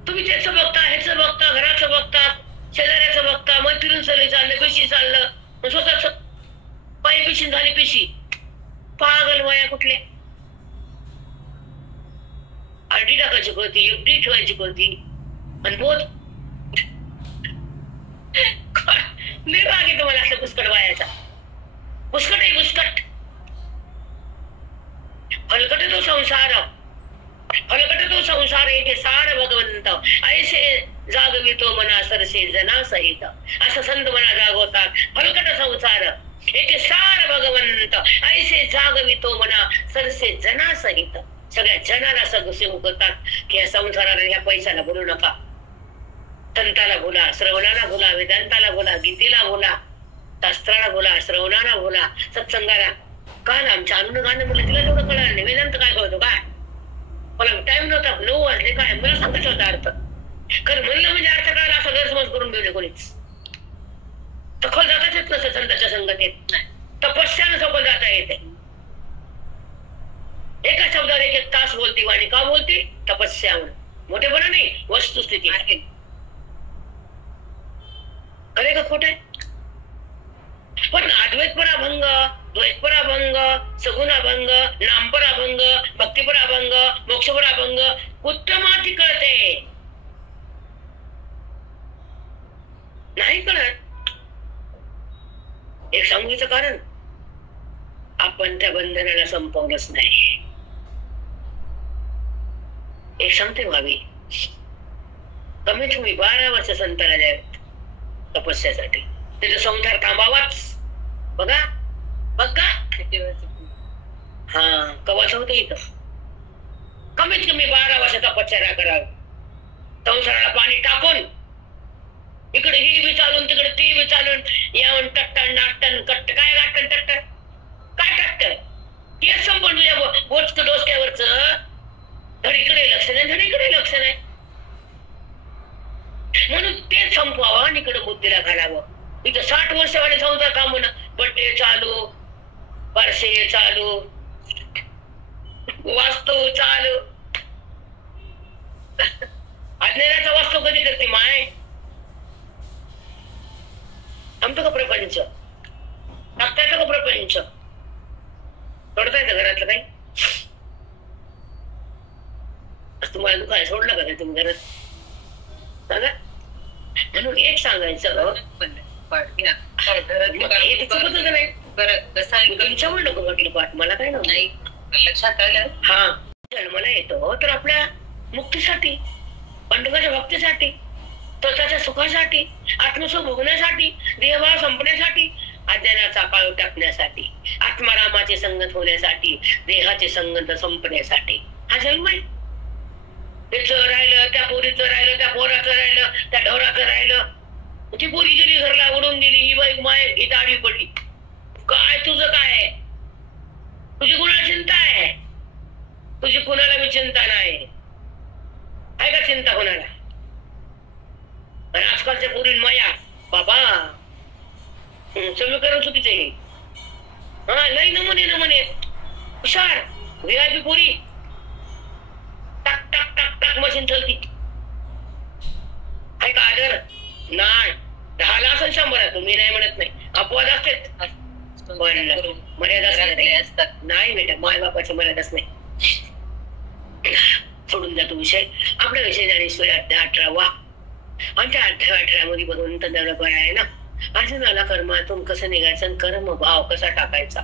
तुम्ही त्याचं बघता, ह्याचं बघता, घराचं बघता, शेजाऱ्याचं बघता, मैत्रीण सगळी चाललं, पिशी चाललं, स्वतःच पायी पिशी झाली पिशी. पागल वया कुठले? आरडी टाकायची कळती, एफडी ठेवायची कळती, आणि बोध नाही राग येतो मला असं पुष्कट वायाचा. पुष्कट आहे पुष्कट. हलकट तो संसार, हलकट तो संसार येथे सार भगवंत ऐसे जागवितो मना सरसे जना सहित. असं संत मना जागवतात. हलकट संसार येथे सार भगवंत ऐसे जागवितो मना सरसे जना सहित. सगळ्या जनाला सगळं सेव करतात की या संसाराला, ह्या पैशाला बोलू नका, संताला बोला, श्रवणाला बोला, वेदांताला बोला, गीतेला बोला, शास्त्राला बोला, श्रवणाला बोला, सत्संगाला. काल आमच्या अनुगाने म्हटलं तिला तेवढं कळलं नाही. वेदांत काय कळतो काय? मला टाइम नव्हता, 9 वाजले काय मला सांगायचा होता अर्थ. खरं म्हणलं म्हणजे अर्थ कळाला असा गैरसमज करून ठेवले कोणीच. सखोल जाताच येत नसतं संतांच्या संगतीत. तपस्यानं सखोल जाता येते. एका शब्दावर 1 तास बोलती वाणी. का बोलती? तपस्या म्हणून. मोठेपणा नाही, वस्तुस्थिती आहे. खरे का खोट आहे? पण अद्वैतपराभंग, द्वैतपराभंग, सगुणाभंग, नामपराभंग, भक्तिपराभंग, मोक्षपराभंग उत्तमाती कळते. नाही कळत. एक सांगूचं कारण, आपण त्या बंधनाला संपवलंच नाही. एक सांगते व्हावी, कमीत कमी 12 वर्ष संताला द्यावेत तपस्यासाठी. त्याचा संसार थांबावाच. बघा बघा हा कवाच होतं इथं. कमीत कमी 12 वर्ष तपश्चर्या करावी. संसाराला पाणी टाकून, इकडे ही बी चालून तिकडे ती बी चालून, यावून टट्टन नाटन कट्ट. काय नाटन टट्ट? काय टट्ट? तेच संपण तुझ्या बोचक डोसक्यावरच. धडीकडे लक्ष नाही, धडीकडे लक्ष नाही. म्हणून ते संपवावं आणि इकडे बुद्धीला घालावं. इथं 60 वर्षावाले संसार थांबू ना. बड्डे चालू, बारसे चालू, वास्तू चालू. अज्ञानाचा वास्तू कधी करते माय? आमचं का प्रपंच? टाकता येतं का प्रपंच? सोडता येतं घरातलं काही? तुम्हाला दुखाय सोडलं का तुम्ही घरात? सांगा. म्हणून एक सांगायचं, तुमच्यावर नको म्हटलं पाठ. मला काय नाही लक्षात आलं. हा जन्माला येतो तर आपल्या मुक्तीसाठी, पंडुकाच्या भक्तीसाठी, स्वतःच्या सुखासाठी, आत्मसुख भोगण्यासाठी, देहभाव संपण्यासाठी, अज्ञानाचा काळ टाकण्यासाठी, आत्मारामाचे संगत होण्यासाठी, देहाचे संगत संपण्यासाठी हा जन्म आहे. त्याचं राहिलं, त्या पोरीचं राहिलं, त्या पोराचं राहिलं, त्या ढोराचं राहिलं. ती पोरी गेली घरला, उडून गेली. ही बाई माय इथं आडवी पडली. काय तुझं काय आहे? तुझी कुणाला चिंता आहे? तुझी कुणाला बी चिंता नाही. आहे का चिंता कोणाला? आणि आजकालच्या पोरी माया बाबा समीकरण चुकीचं आहे. हा लई नमुने हुशार VIP पोरी. टाक टाक टाक टाक मशीन चलती. आहे का आदर? नाही. 10 असेल 100. तुम्ही नाही म्हणत नाही. अपवाद असतेच, मर्यादा असतात. नाही बेटा, माय बापाची मर्यादाच नाही. सोडून जातो विषय. आपला विषय ज्ञानेश्वरी अध्याय 18वा. आणि त्या अध्याय 18 मध्ये भगवंत बरं आहे ना, अर्जुनाला कर्मातून कसं निघायचं, कर्म भाव कसा टाकायचा,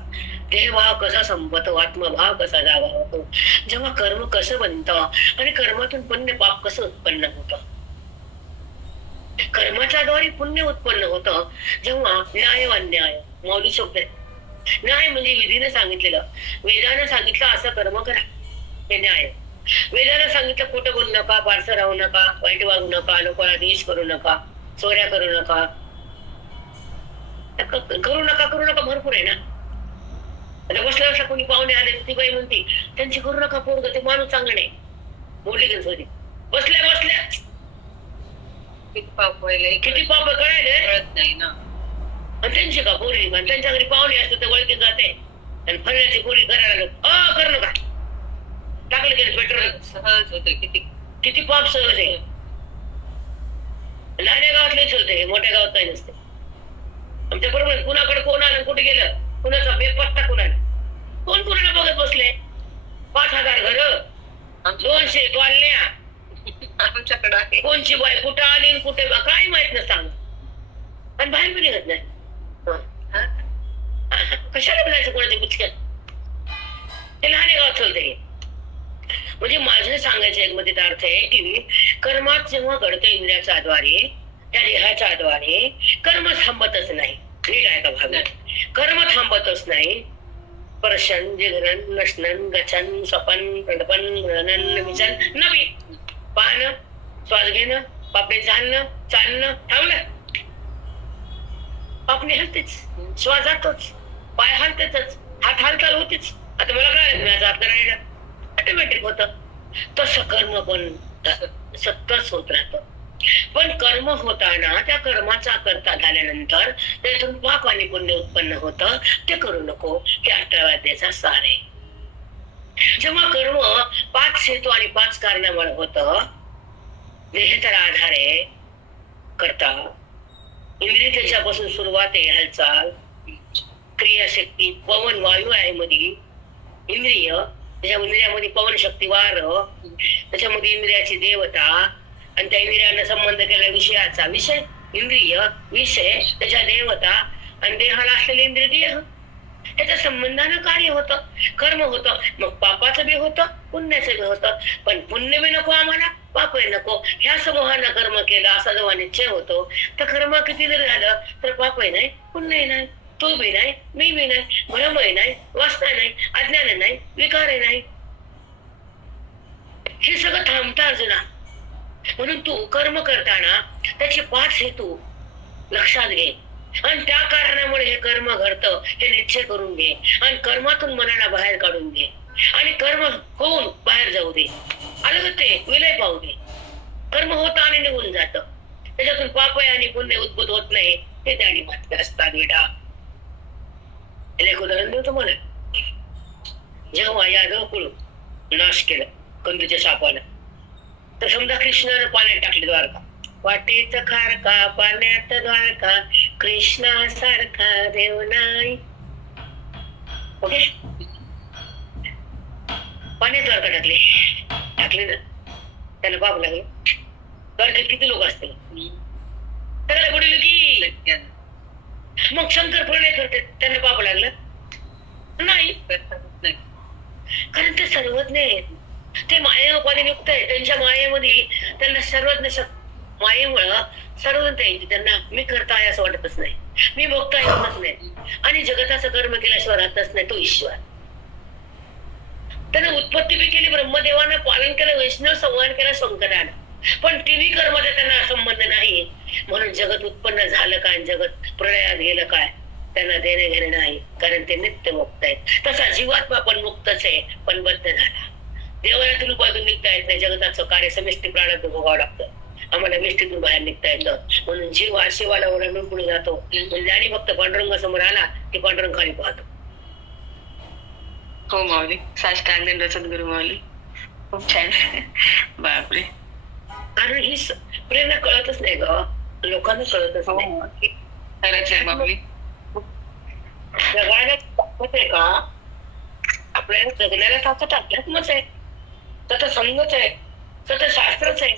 देहभाव कसा संपतो, आत्मभाव कसा जागा होतो, जेव्हा कर्म कसं बनतं आणि कर्मातून पुण्य पाप कसं उत्पन्न होतं. कर्माच्या द्वारे पुण्य उत्पन्न होतं जेव्हा न्याय व अन्याय. मौलिक शब्द न्याय म्हणजे विधीने सांगितलेलं, वेदानं सांगितलं असं कर्म करा, हे न्याय. वेदानं सांगितलं खोटं बोलू नका, पारसं राहू नका, वाईट वागू नका, लोकांना द्वेष करू नका, चोऱ्या करू नका. करू नका भरपूर आहे ना. आता बसल्या बसल्या कोणी पाहुणे आले, ती बाई म्हणते त्यांची करू नका पोरग, ते माणूस चांगलं नाही. बोलली की बसल्या किती पाप कळायला नाही ना. आणि त्यांची का पोरी, त्यांच्या घरी पाहुणे असतो ते वळखीत जाते आणि फळण्याची पोरी करायला करू नका. टाकलं गेलं पेट्रोल. सहज होते. किती पाप सहज आहे. लहान्या गावातले चलते, मोठ्या गावात काही नसते. आमच्या बरोबर कुणाकडे कोण आलं, कुठे गेलं, कुणाचा बेपत्ता कुणाला, कोण कुणाला बघत बसले. 5000 घर, 200 कॉलन्या आमच्याकडे आहे. कोणची बाय कुठं आली कुठे काही माहित नसतं आम्हाला. आणि बाहेर पण निघत नाही. कशाला बोलायचं कोणाच्या बुचक्यात? ते लहान्या गावात चलते. म्हणजे माझं सांगायचं एक मध्ये अर्थ आहे की कर्मात जेव्हा घडतं इंद्रियाच्या द्वारे, त्या देहाच्या द्वारे कर्म थांबतच नाही. नीट आहे का भाग? कर्म थांबतच नाही. स्पर्शन, जिघ्रन, नशनन, गचन, स्वपन, प्रडपन, गणन, विचन, नवी पाहणं, श्वास घेणं, पापे चालणं, चालणं थांबलं. पापणी हलतेच, श्वास जातोच, पाय हलतेच, हात हालचाल होतीच. आता मला काय माझा हात करायला ऑटोमॅटिक होत. तसं कर्म पण सतत होत राहतं. पण कर्म होताना त्या कर्माचा करता झाल्यानंतर त्यातून पाप आणि पुण्य उत्पन्न होतं. ते करू नको, हे 18व्या अध्यायाचा सार आहे. जेव्हा कर्म 5 हेतू आणि 5 कारणामुळे होतं, देह त्याला आधार आहे करता, इंद्रिय त्याच्यापासून सुरुवात आहे हालचाल, क्रियाशक्ती, पवन वायू आहे मध्ये इंद्रिय, त्याच्या इंद्रियामध्ये पवन शक्ती वार, त्याच्यामध्ये इंद्रियाची देवता आणि त्या इंद्रियांना संबंध केलेला विषयाचा विषय इंद्रिय, विषय त्याच्या देवता आणि देहाला असलेले इंद्रिय देह, त्याच्या संबंधानं कार्य होतं, कर्म होतं. मग पापाचं बी होतं, पुण्याचं बी होतं. पण पुण्य बी नको आम्हाला, पापही नको. ह्या समूहानं कर्म केलं असा जेव्हा निश्चय होतो, तर कर्म किती जरी झालं तर पापही नाही, पुण्यही नाही, तू बी नाही, मी बी नाही, भ्रमही नाही, वासना नाही, अज्ञान नाही, विकारही नाही. हे सगळं थांबतं अर्जुना. म्हणून तू कर्म करताना त्याचे 5 हेतू लक्षात घे आणि त्या कारणामुळे हे कर्म घडतं हे निश्चय करून घे आणि कर्मातून मनाला बाहेर काढून घे आणि कर्म होऊन बाहेर जाऊ दे, आलं ते विलय पाहू दे. कर्म होतं आणि निघून जातं, त्याच्यातून पाप आणि पुण्य उद्भूत होत नाही. हे त्याने मात्र असतात बेटा. एक उदाहरण देऊ तुम्हाला. जेव्हा यादव कुळ नाश केलं कंदूच्या सापानं, तर समजा कृष्णानं पाण्यात टाकले द्वारका. वाटेत खारका पाण्यात द्वारका, कृष्णासारखा देव नाही. ओके, पाण्यात द्वारका टाकले ना, त्याला पाप लागले. द्वारकेत किती लोक असतील, त्याला पडलं की मग शंकर प्रणय करते, त्यांना पाप लागलं नाही, कारण ते सर्वज्ञ आहेत, ते माया उपाधीने युक्त आहे. त्यांच्या मायेमध्ये त्यांना सर्वज्ञ मायेमुळं सर्वज्ञ येते. त्यांना मी करता आहे असं वाटतच नाही, मी भोगता येतच नाही आणि जगताचं कर्म केल्याशिवाय राहतच नाही तो ईश्वर. त्यानं उत्पत्ती बी केली, ब्रह्मदेवानं पालन केलं, वैष्णव संवाद केला शंकरानं, पण तिन्ही कर्माचा त्यांना संबंध नाही. म्हणून जगत उत्पन्न झालं काय, जगत प्रलयात गेलं काय, त्यांना देणे घेणे नाही, कारण ते नित्य मुक्त आहेत. तसा जीवात्मा पण मुक्तच आहे, पण बद्ध झाला. देवाला रूपातून निघता येत नाही, जगताचं कार्य समिष्टी प्राणातून भोगावं लागतं. आम्हाला विष्टीतून बाहेर निघता येतं, म्हणून जीव शिवाला ओरडून पुढे जातो. आणि फक्त पांडुरंग समोर आला की पांडुरंग खाली पाहतो. हो माऊली, साष्टांग सद्गुरु माऊली, खूप छान. बापरे, कारण ही प्रेरणा कळतच नाही ग, लोकांना कळतच नाही. खरंच आहे माऊली. जगायला ताकद आहे का, आपल्याला जगण्याला ताकद अध्यात्मच आहे, तसं संघच आहे, तसं शास्त्रच आहे.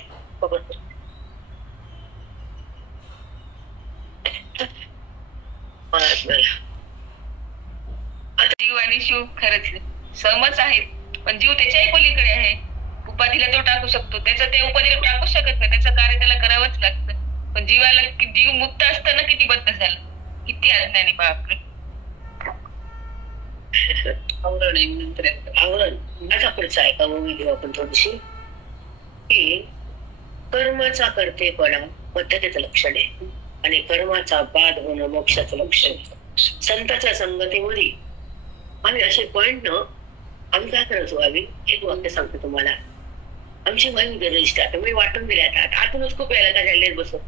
जीव आणि शिव खरंच समच आहेत, पण जीव त्याच्याही पलीकडे आहे. उपाधीला तो टाकू शकतो, त्याचं ते उपाधीला टाकू शकत नाही, त्याचं कार्य त्याला करावंच लागतं. पण जीवाला जीव मुक्त असताना किती बद्ध झालं, किती अज्ञानी. बापरे, आवरण आहे नंतर आवरण. आता पुढचं ऐका मग घेऊ आपण थोडीशी, की कर्माचा करतेपणा पद्धतीचं लक्षण आहे आणि कर्माचा बाद होणं मोक्षाचं लक्षण आहे. संतांच्या संगतीमध्ये आम्ही असे पॉइंट न आम्ही काय करत व्हावी, एक वाक्य सांगतो तुम्हाला. आमची वायू रजिस्टर आता मी वाटून दिले, आता आतूनच खूप यायला त्या गॅलरीत बसून.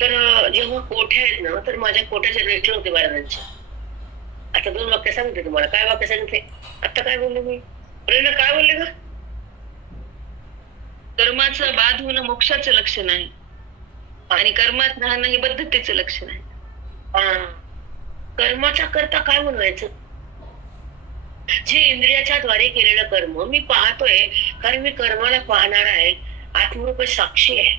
तर जेव्हा कोठ्या आहेत ना, तर माझ्या कोठ्याचे रजिस्टर होते महाराजांचे. आता 2 वाक्य सांगते तुम्हाला. काय वाक्य सांगते, आता काय बोलले मी, प्रेरणा काय बोलले का? कर्माचं बाद होणं मोक्षाचं लक्षण आहे आणि कर्मात राहणं हे बद्धतेचं लक्षण आहे. कर्माचा करता काय बनवायचं, जे इंद्रियाच्या द्वारे केलेलं कर्म मी पाहतोय, कारण मी कर्माला पाहणार आहे, आत्मरूप साक्षी आहे,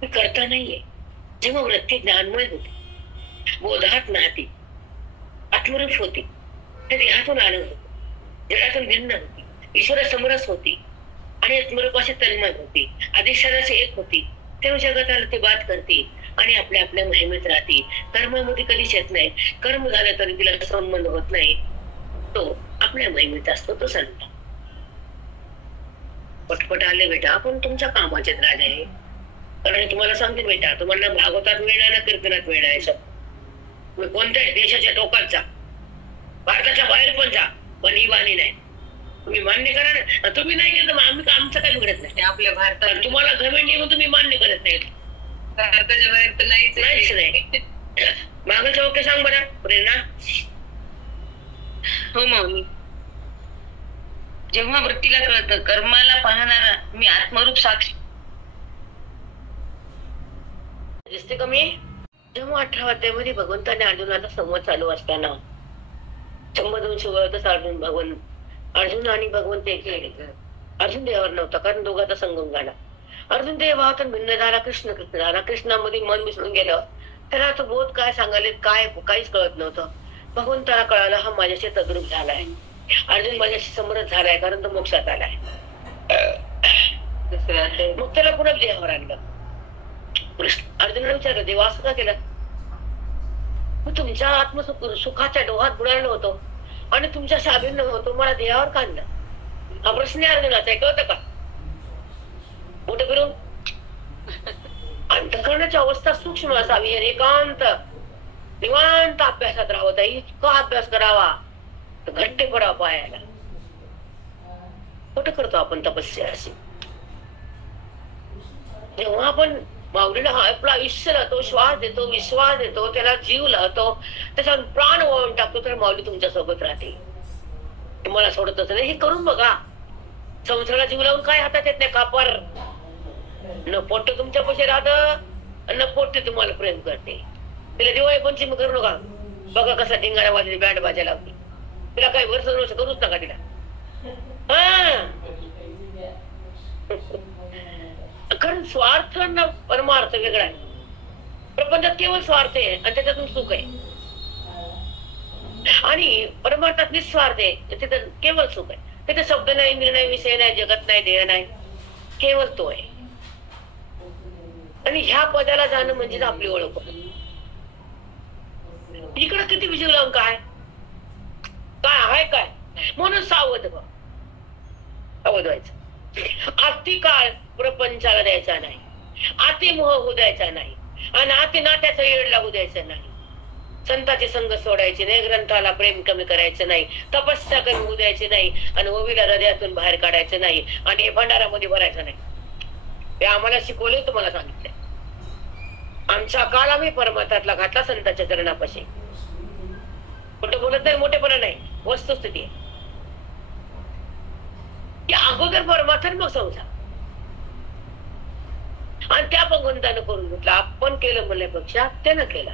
मी करता नाहीये. जेव्हा वृत्ती ज्ञानमय होती, बोधात नाहती, आत्मरूप होती, तर देहातून आनंद होती, जगातून भिन्न होती, ईश्वर समरस होती आणि आत्मरूपाशी तन्मय होती, अधिष्ठानाची एक होती, तेव्हा जगताला ती बात करते आणि आपल्या आपल्या महिमेत राहते. कर्मामध्ये कधीच येत नाही, कर्म झालं तरी तिला संबंध होत नाही, तो आपल्या महिमेत असतो, तो संत. पटपट आले बेटा, आपण तुमच्या कामाचे राजा आहे, कारण तुम्हाला सांगते बेटा, तुम्हाला भागवतात मिळणार ना कीर्तनात मिळणार आहे सब. तुम्ही कोणत्याही देशाच्या टोकात जा, भारताच्या बाहेर पण जा, पण ही बाणी नाही. तुम्ही मान्य करा ना. तुम्ही नाही केलं तर आम्ही आमचं काही बिघडत नाही. आपल्या भारतात तुम्हाला घमेंडी म्हणून तुम्ही मान्य करत नाही. भारताच्या बाहेर तर नाहीच नाही. मागचं वाक्य सांग बरं प्रेरणा. हो मग जेव्हा वृत्तीला कळतं कर्माला पाहणारा मी आत्मरूप साक्षी दिसते कमी. जेव्हा 18 अध्यायामध्ये भगवंताने अर्जुनाचा संवाद चालू असताना 100-200 वेळातच अर्जुन आणि भगवंत एक अर्जुन देवावर नव्हता, कारण दोघांचा संगम झाला. अर्जुन देवातून भिन्न झाला, कृष्ण झाला. कृष्णामध्ये मन मिसळून गेलं. त्याला तो बोध काय सांगायला काहीच कळत नव्हतं. भगवंताला कळालं हा माझ्याशी तद्रूप झालाय, अर्जुन माझ्याशी समरस झालाय, कारण तो मोक्षात आलाय. मग त्याला पुन्हा देवावर आणलं. अर्जुनाने विचारलं, देवा असं का केलं? मी तुमच्या आत्मसुखाच्या डोहात बुडायला होतो आणि तुमच्या साभिन्न होतो, मला देवावर का आणलं? हा प्रश्न अर्जुनाचा आहे, कळतं का? मोठं करून अंतःकरणाची अवस्था सूक्ष्म असावी, एकांत निवांत अभ्यासात राहत. इतका अभ्यास करावा घट्ट पडावा पायाला. कुठं करतो आपण तपस्या अशी? जेव्हा आपण माऊलीला आपला आयुष्य लावतो, श्वास देतो, विश्वास देतो, त्याला जीव लावतो, त्याच्यावर प्राण वाहून टाकतो, तर माऊली तुमच्या सोबत राहते. तुम्हाला सोडतच नाही. हे करून बघा. संसाराला जीव लावून काय हातात येत नाही. कापर न पोट तुमच्या पैसे राहत, न पोट तुम्हाला प्रेम करते. तिला दिवाळी पंचमी करू नका. बघा कसा धिंगाणा वाजली, बँड बाजा लावते. तिला काही वर्ष करूच नका तिला. कारण स्वार्थ न परमार्थ वेगळा आहे. प्रपंचात केवळ स्वार्थ आहे आणि त्याच्यातून सुख आहे, आणि परमार्थात निस्वार्थ आहे, तिथं केवळ सुख आहे. तिथे शब्द नाही, इंद्रिय नाही, विषय नाही, जगत नाही, देह नाही, केवळ तो आहे. आणि ह्या पदाला जाणं म्हणजेच आपली ओळख. इकडं किती विजय लावून काय आहे काय, म्हणून सावध व्हायचं. अति काळ प्रपंचाला द्यायचा नाही, अति मोह होऊ द्यायचा नाही, आणि अति नात्याचा येड लागू द्यायचा नाही. संतांचे संग सोडायचे नाही, ग्रंथाला प्रेम कमी करायचं नाही, तपस्या कमी होऊ द्यायची नाही, आणि ओवीला हृदयातून बाहेर काढायचं नाही, आणि हे भंडारामध्ये भरायचं नाही. हे आम्हाला शिकवले, तुम्हाला सांगितलंय. आमचा काळ आम्ही परमार्थातला घातला संतांच्या चरणापाशी. कुठं बोलत नाही, मोठेपणा नाही, वस्तुस्थिती आहे. अगोदर परमार्थ मग संसार, आणि त्या भगवंतानं करून घेतला. आपण केलं म्हणण्यापेक्षा त्यानं केला.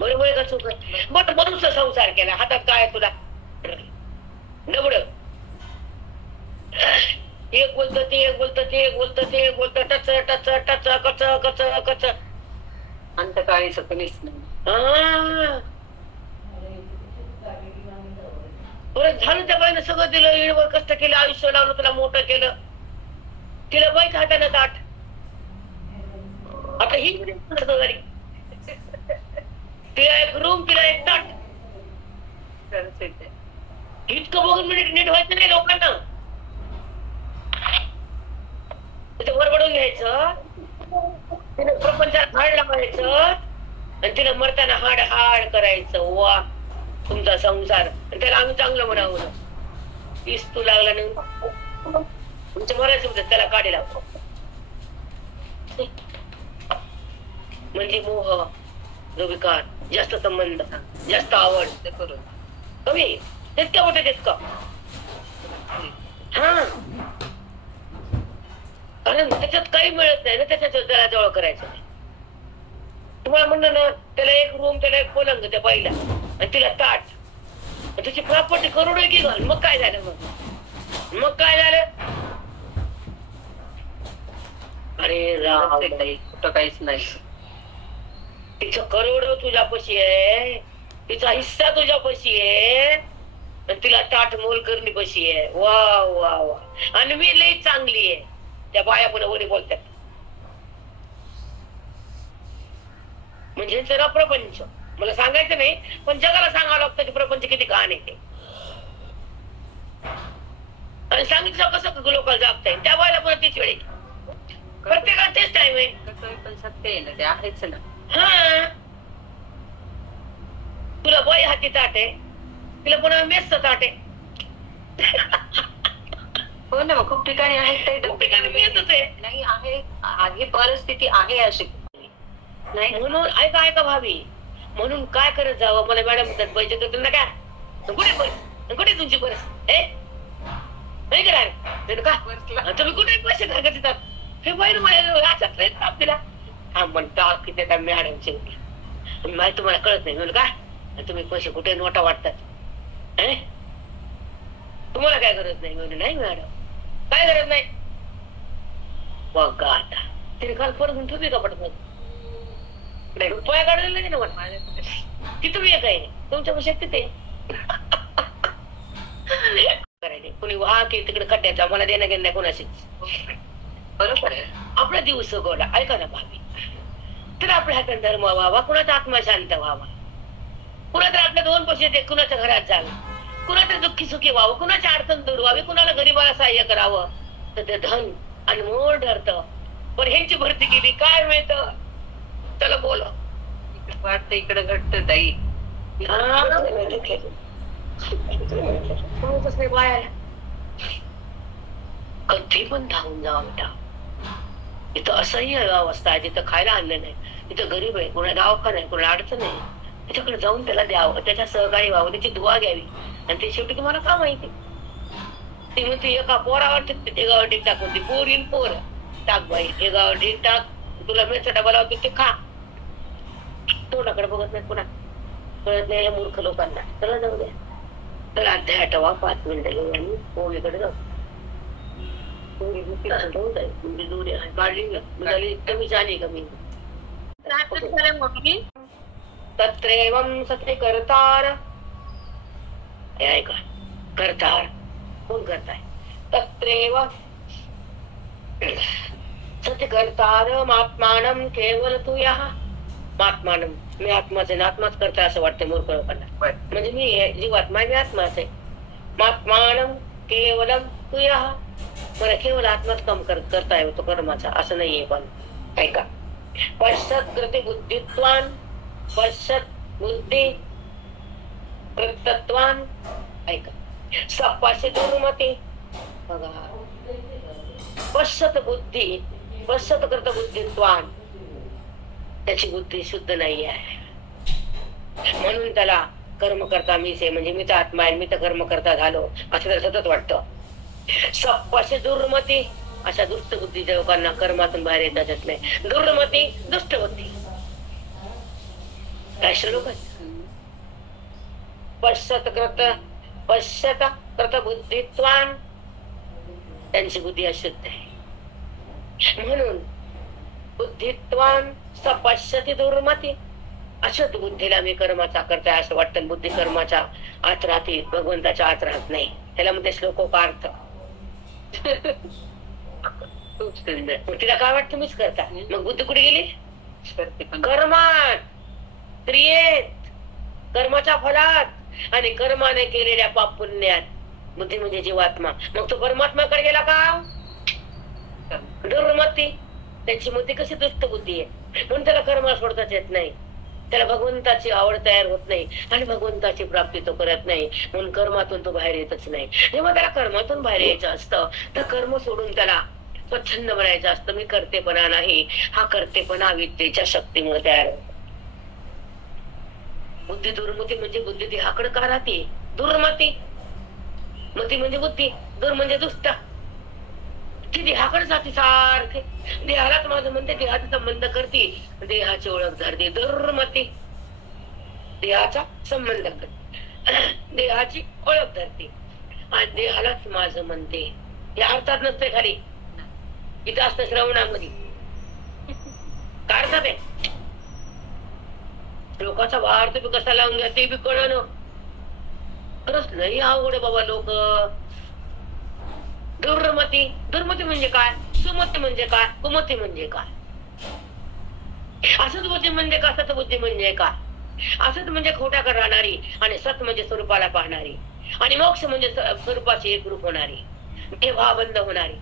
बरोबर का चुक? मग मनुष्य संसार केला. हातात काय तुला नबड, एक बोलत ते, एक बोलत ते, एक बोलत ते, एक बोलत टच टच टच कच कच कच, अंतकाळी सकलीच नाही. परत झालं त्या बाईनं सगळं दिलं, इडवर कष्ट केलं, आयुष्य लावलं, तुला मोठं केलं. तिला बाईक हाताने ताट. आता ही झाली, तिला एक रूम, तिला एक ताट. इतकं बघून नीट व्हायचं नाही लोकांना. तिथं वरबडून घ्यायचं, तिने प्रपंचात हाड लावायचं, आणि तिला मरताना हाड हाड करायचं. वा तुमचा संसार, त्याला आम्ही चांगलं म्हणावं. तीस तू लागला नाही तुमच्या मरायचं होतं, त्याला काढे लावतो. म्हणजे मोह, जो विकार, जास्त संबंध, जास्त आवड करून कमी, तितक्या मोठे तितकं. हा, कारण त्याच्यात काही मिळत नाही ना, त्याला जवळ करायचं नाही. तुम्हाला म्हणलं ना, त्याला एक रूम, त्याला एक पलंग, त्या बाईला, आणि तिला ताट, त्याची प्रॉपर्टी करोडो की घाल. मग काय झालं? मग काय झालं? अरे राम, कुठं काहीच नाही. तिचं करोडो तुझ्यापाशी आहे, तिचा हिस्सा तुझ्यापाशी आहे, आणि तिला ताट मोल करणी पशी आहे. वा वा वा. आणि मी लई चांगली आहे. त्या बाया पण वरी बोलतात. म्हणजे जरा प्रपंच मला सांगायचं नाही, पण जगाला सांगावं लागतं की प्रपंच किती घाण आहे ते. आणि सांगितलं कसं लोकांना जागता येईल. त्या बायला पण तीच वेळ प्रत्येकाला तेच टाइम आहे. पण सत्य आहे ना, ते आहेच ना. हा, तुला बाई हाती ताट आहे, तिला पुन्हा मेसचं ताट आहे. हो ना, मग खूप ठिकाणी आहे, खूप ठिकाणी मेसच आहे. नाही आहे परिस्थिती आहे अशी नाही. म्हणून ऐका भाभी, म्हणून काय करत जावं. मला मॅडम म्हणतात पैसे तर तुला काय कुठे पर्स, कुठे तुमची पर्स नाही करा का तुम्ही कुठे पैसे खर्च देतात. हे बाहेर आपल्याला हा म्हणता की त्या मॅडमचे माहिती तुम्हाला कळत नाही म्हणून का तुम्ही पैसे कुठे नोटा वाटतात. तुम्हाला काय गरज नाही म्हणून. नाही मॅडम काय गरज नाही. बघा आता तिने काल परत घेऊन ठेवली का पटकन रुपया काढलेला नाही ना मला. ती तुम्ही एक आहे तुमच्या शक्ती ते कुणी वाहा की तिकडे खड्ड्याचा मला देणं घेणं नाही कोणाशीच. बरोबर आहे. आपला दिवस गोडा ऐका ना भाभी, तर आपल्या हातात धर्म व्हावा, कुणाचा आत्मा शांत व्हावा, कुणाचा आपल्या दोन पैसे ते कुणाच्या घरात जावे, कुणाचं दुःखी सुखी व्हावं, कुणाची अडचण दूर व्हावी, कुणाला गरीबाला सहाय्य करावं, तर ते धन अनमोल ठरतं. पण ह्यांची भरती केली काय मिळत. चला बोला वाटतं इकडे घडत ताई. कधी पण धावून जावा बेटा. इथं असंही अवस्था आहे जिथं खायला आणलं नाही, तिथं गरीब आहे, कोणा दवाखाना आहे, कोणाला अडचण आहे, त्याच्याकडे जाऊन त्याला द्यावं, त्याच्या सहकारी व्हावं, त्याची दुवा घ्यावी. आणि ते शेवटी तुम्हाला का माहिती ती म्हणते एका पोरावर एकावर टीक टाकून ती पोर येईल पोर टाक बाई एकावर टीक टाक, तुला मिरचा डबा लावतो ते खा. तोंडाकडे बघत नाही पुन्हा कळत नाही मूर्ख लोकांना. चला जाऊ द्या. तर अध्याय आठवा 5 मिनिटं घेऊन आणि पोळीकडे जाऊ. कमी झाली कमी तत्रेवं सत्य करतार. ऐका करतार कोण करताय. तत्रेव सत्य करतार महात्मानं केवल तू या. महात्मानं मी आत्माच आहे, आत्माच करताय असं वाटतं मूर्ख लोकांना. म्हणजे मी जीवात्मा मी आत्माच आहे. महात्मानं केवलम तू या. मला केवळ आत्माच काम करता येतो कर्माचा असं नाहीये. पण ऐका पश्चात कृती बुद्धित्वान पश्चात बुद्धी कृतत्वान. ऐका सपाशी दुर्मती. बघा पश्चात बुद्धी पश्चात कृत बुद्धित्वान, त्याची बुद्धी शुद्ध नाही आहे म्हणून त्याला कर्म करता मीच आहे, म्हणजे मी तर आत्मा आहे, मी तर कर्म करता झालो असं त्याला सतत वाटतं. सपाशी दुर्मती, अशा दुष्ट बुद्धीच्या लोकांना कर्मातून बाहेर येता येत नाही. दुर्मती दुष्ट बुद्धी काय श्लोक पश्चात कृत बुद्धित्वान, त्यांची बुद्धी अशुद्ध आहे. म्हणून बुद्धित्वान सपश्यती दुर्मती, अशुद्ध बुद्धीला मी कर्माचा करताय असं वाटतं. बुद्धी कर्माच्या आत राहते, भगवंताच्या आत राहत नाही. त्याला म्हणते श्लोकोपार्थ. तिला काय वाटतं मीच करता, मग बुद्धी कुठे गेली. कर्मात क्रियेत कर्माच्या फलात आणि कर्माने केलेल्या पाप पुण्यात. बुद्धी म्हणजे जीवात्मा. मग तो परमात्माकडे गेला का. दुर्मती, त्याची बुद्धी कशी दुष्ट बुद्धी आहे म्हणून त्याला कर्म सोडताच येत नाही. त्याला भगवंताची आवड तयार होत नाही आणि भगवंताची प्राप्ती तो करत नाही म्हणून कर्मातून तो बाहेर येतच नाही. जेव्हा त्याला कर्मातून बाहेर यायचं असतं तर कर्म सोडून त्याला स्वच्छंद बनायचं असतं. मी करतेपणा नाही, हा करतेपणा विद्येच्या शक्तीमुळे तयार होतो. बुद्धी दुर्मती म्हणजे बुद्धी देहाकडे का राहते. दुर्मती मती म्हणजे बुद्धी, दुर म्हणजे दुष्ट. ती देहाकडे जाते सारखे. देहालाच माझं म्हणते, देहाचा संबंध करते, देहाची ओळख धरते. दुर्मती देहाचा संबंध करते, देहाची ओळख धरते आणि देहालाच माझं म्हणते. या अर्थात नसते खाली, इथं असतं श्रवणामध्ये. काय अर्थात आहे लोकांचा वार्थ बी कसा लावून घ्या ते बी कळणं. खरंच नाही अवघड आहे बाबा लोक. दुर्मती, दुर्मती म्हणजे काय, सुमती म्हणजे काय, कुमती म्हणजे काय, असत बुद्धी म्हणजे काय, सत बुद्धी म्हणजे काय. असत म्हणजे खोट्याकडे राहणारी आणि सत म्हणजे स्वरूपाला पाहणारी आणि मोक्ष म्हणजे स्वरूपाची एकरूप होणारी, देवाबंद होणारी,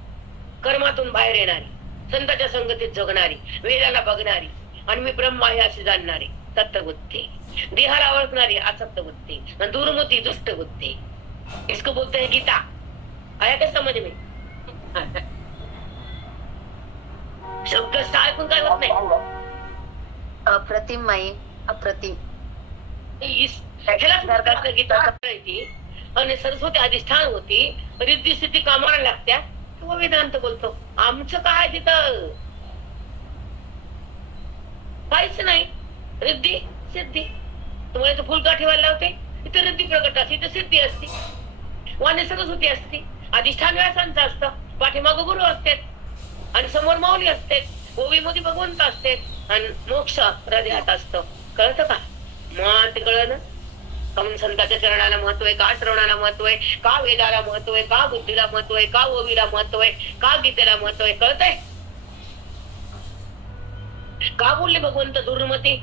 कर्मातून बाहेर येणारी. संतांच्या संगतीत जगणारी, वेदाला बघणारी आणि मी ब्रह्मा आहे अशी जाणणारी तत्वबुद्धी, देहाला ओळखणारी असक्त बुद्धी, दुर्मती दुष्ट बुद्धी, इसको बोलते हैं गीता। आया क्या समझ में? शब्द ऐकून काय होत नाही। अप्रतिम माई, अप्रतिम। गीता आणि सरस्वती अधिष्ठान होती, रिद्धी सिद्धी कामाला लागत्या किंवा वेदांत बोलतो। आमचं काय तिथं काहीच नाही, रिद्धी सिद्धी। तुम्हाला इथं फुल का ठेवायला लावते, इथे रिद्धी प्रकट असते, इथे सिद्धी असते, वाणी सरस्वती असते, अधिष्ठान व्यासांचं असतं, पाठीमाग गुरु असतात आणि समोर माऊली असते, ओवीमध्ये भगवंत असते आणि मोक्ष हृदयात असतं। कळतं का? मग ते कळलं ना? काऊन संतांच्या चरणाला महत्व आहे, का श्रवणाला महत्व आहे, का वेदाला महत्व आहे, का बुद्धीला महत्व आहे, का ओवीला महत्व आहे, का गीतेला महत्व आहे, कळतंय? का बोलले भगवंत दुर्मती?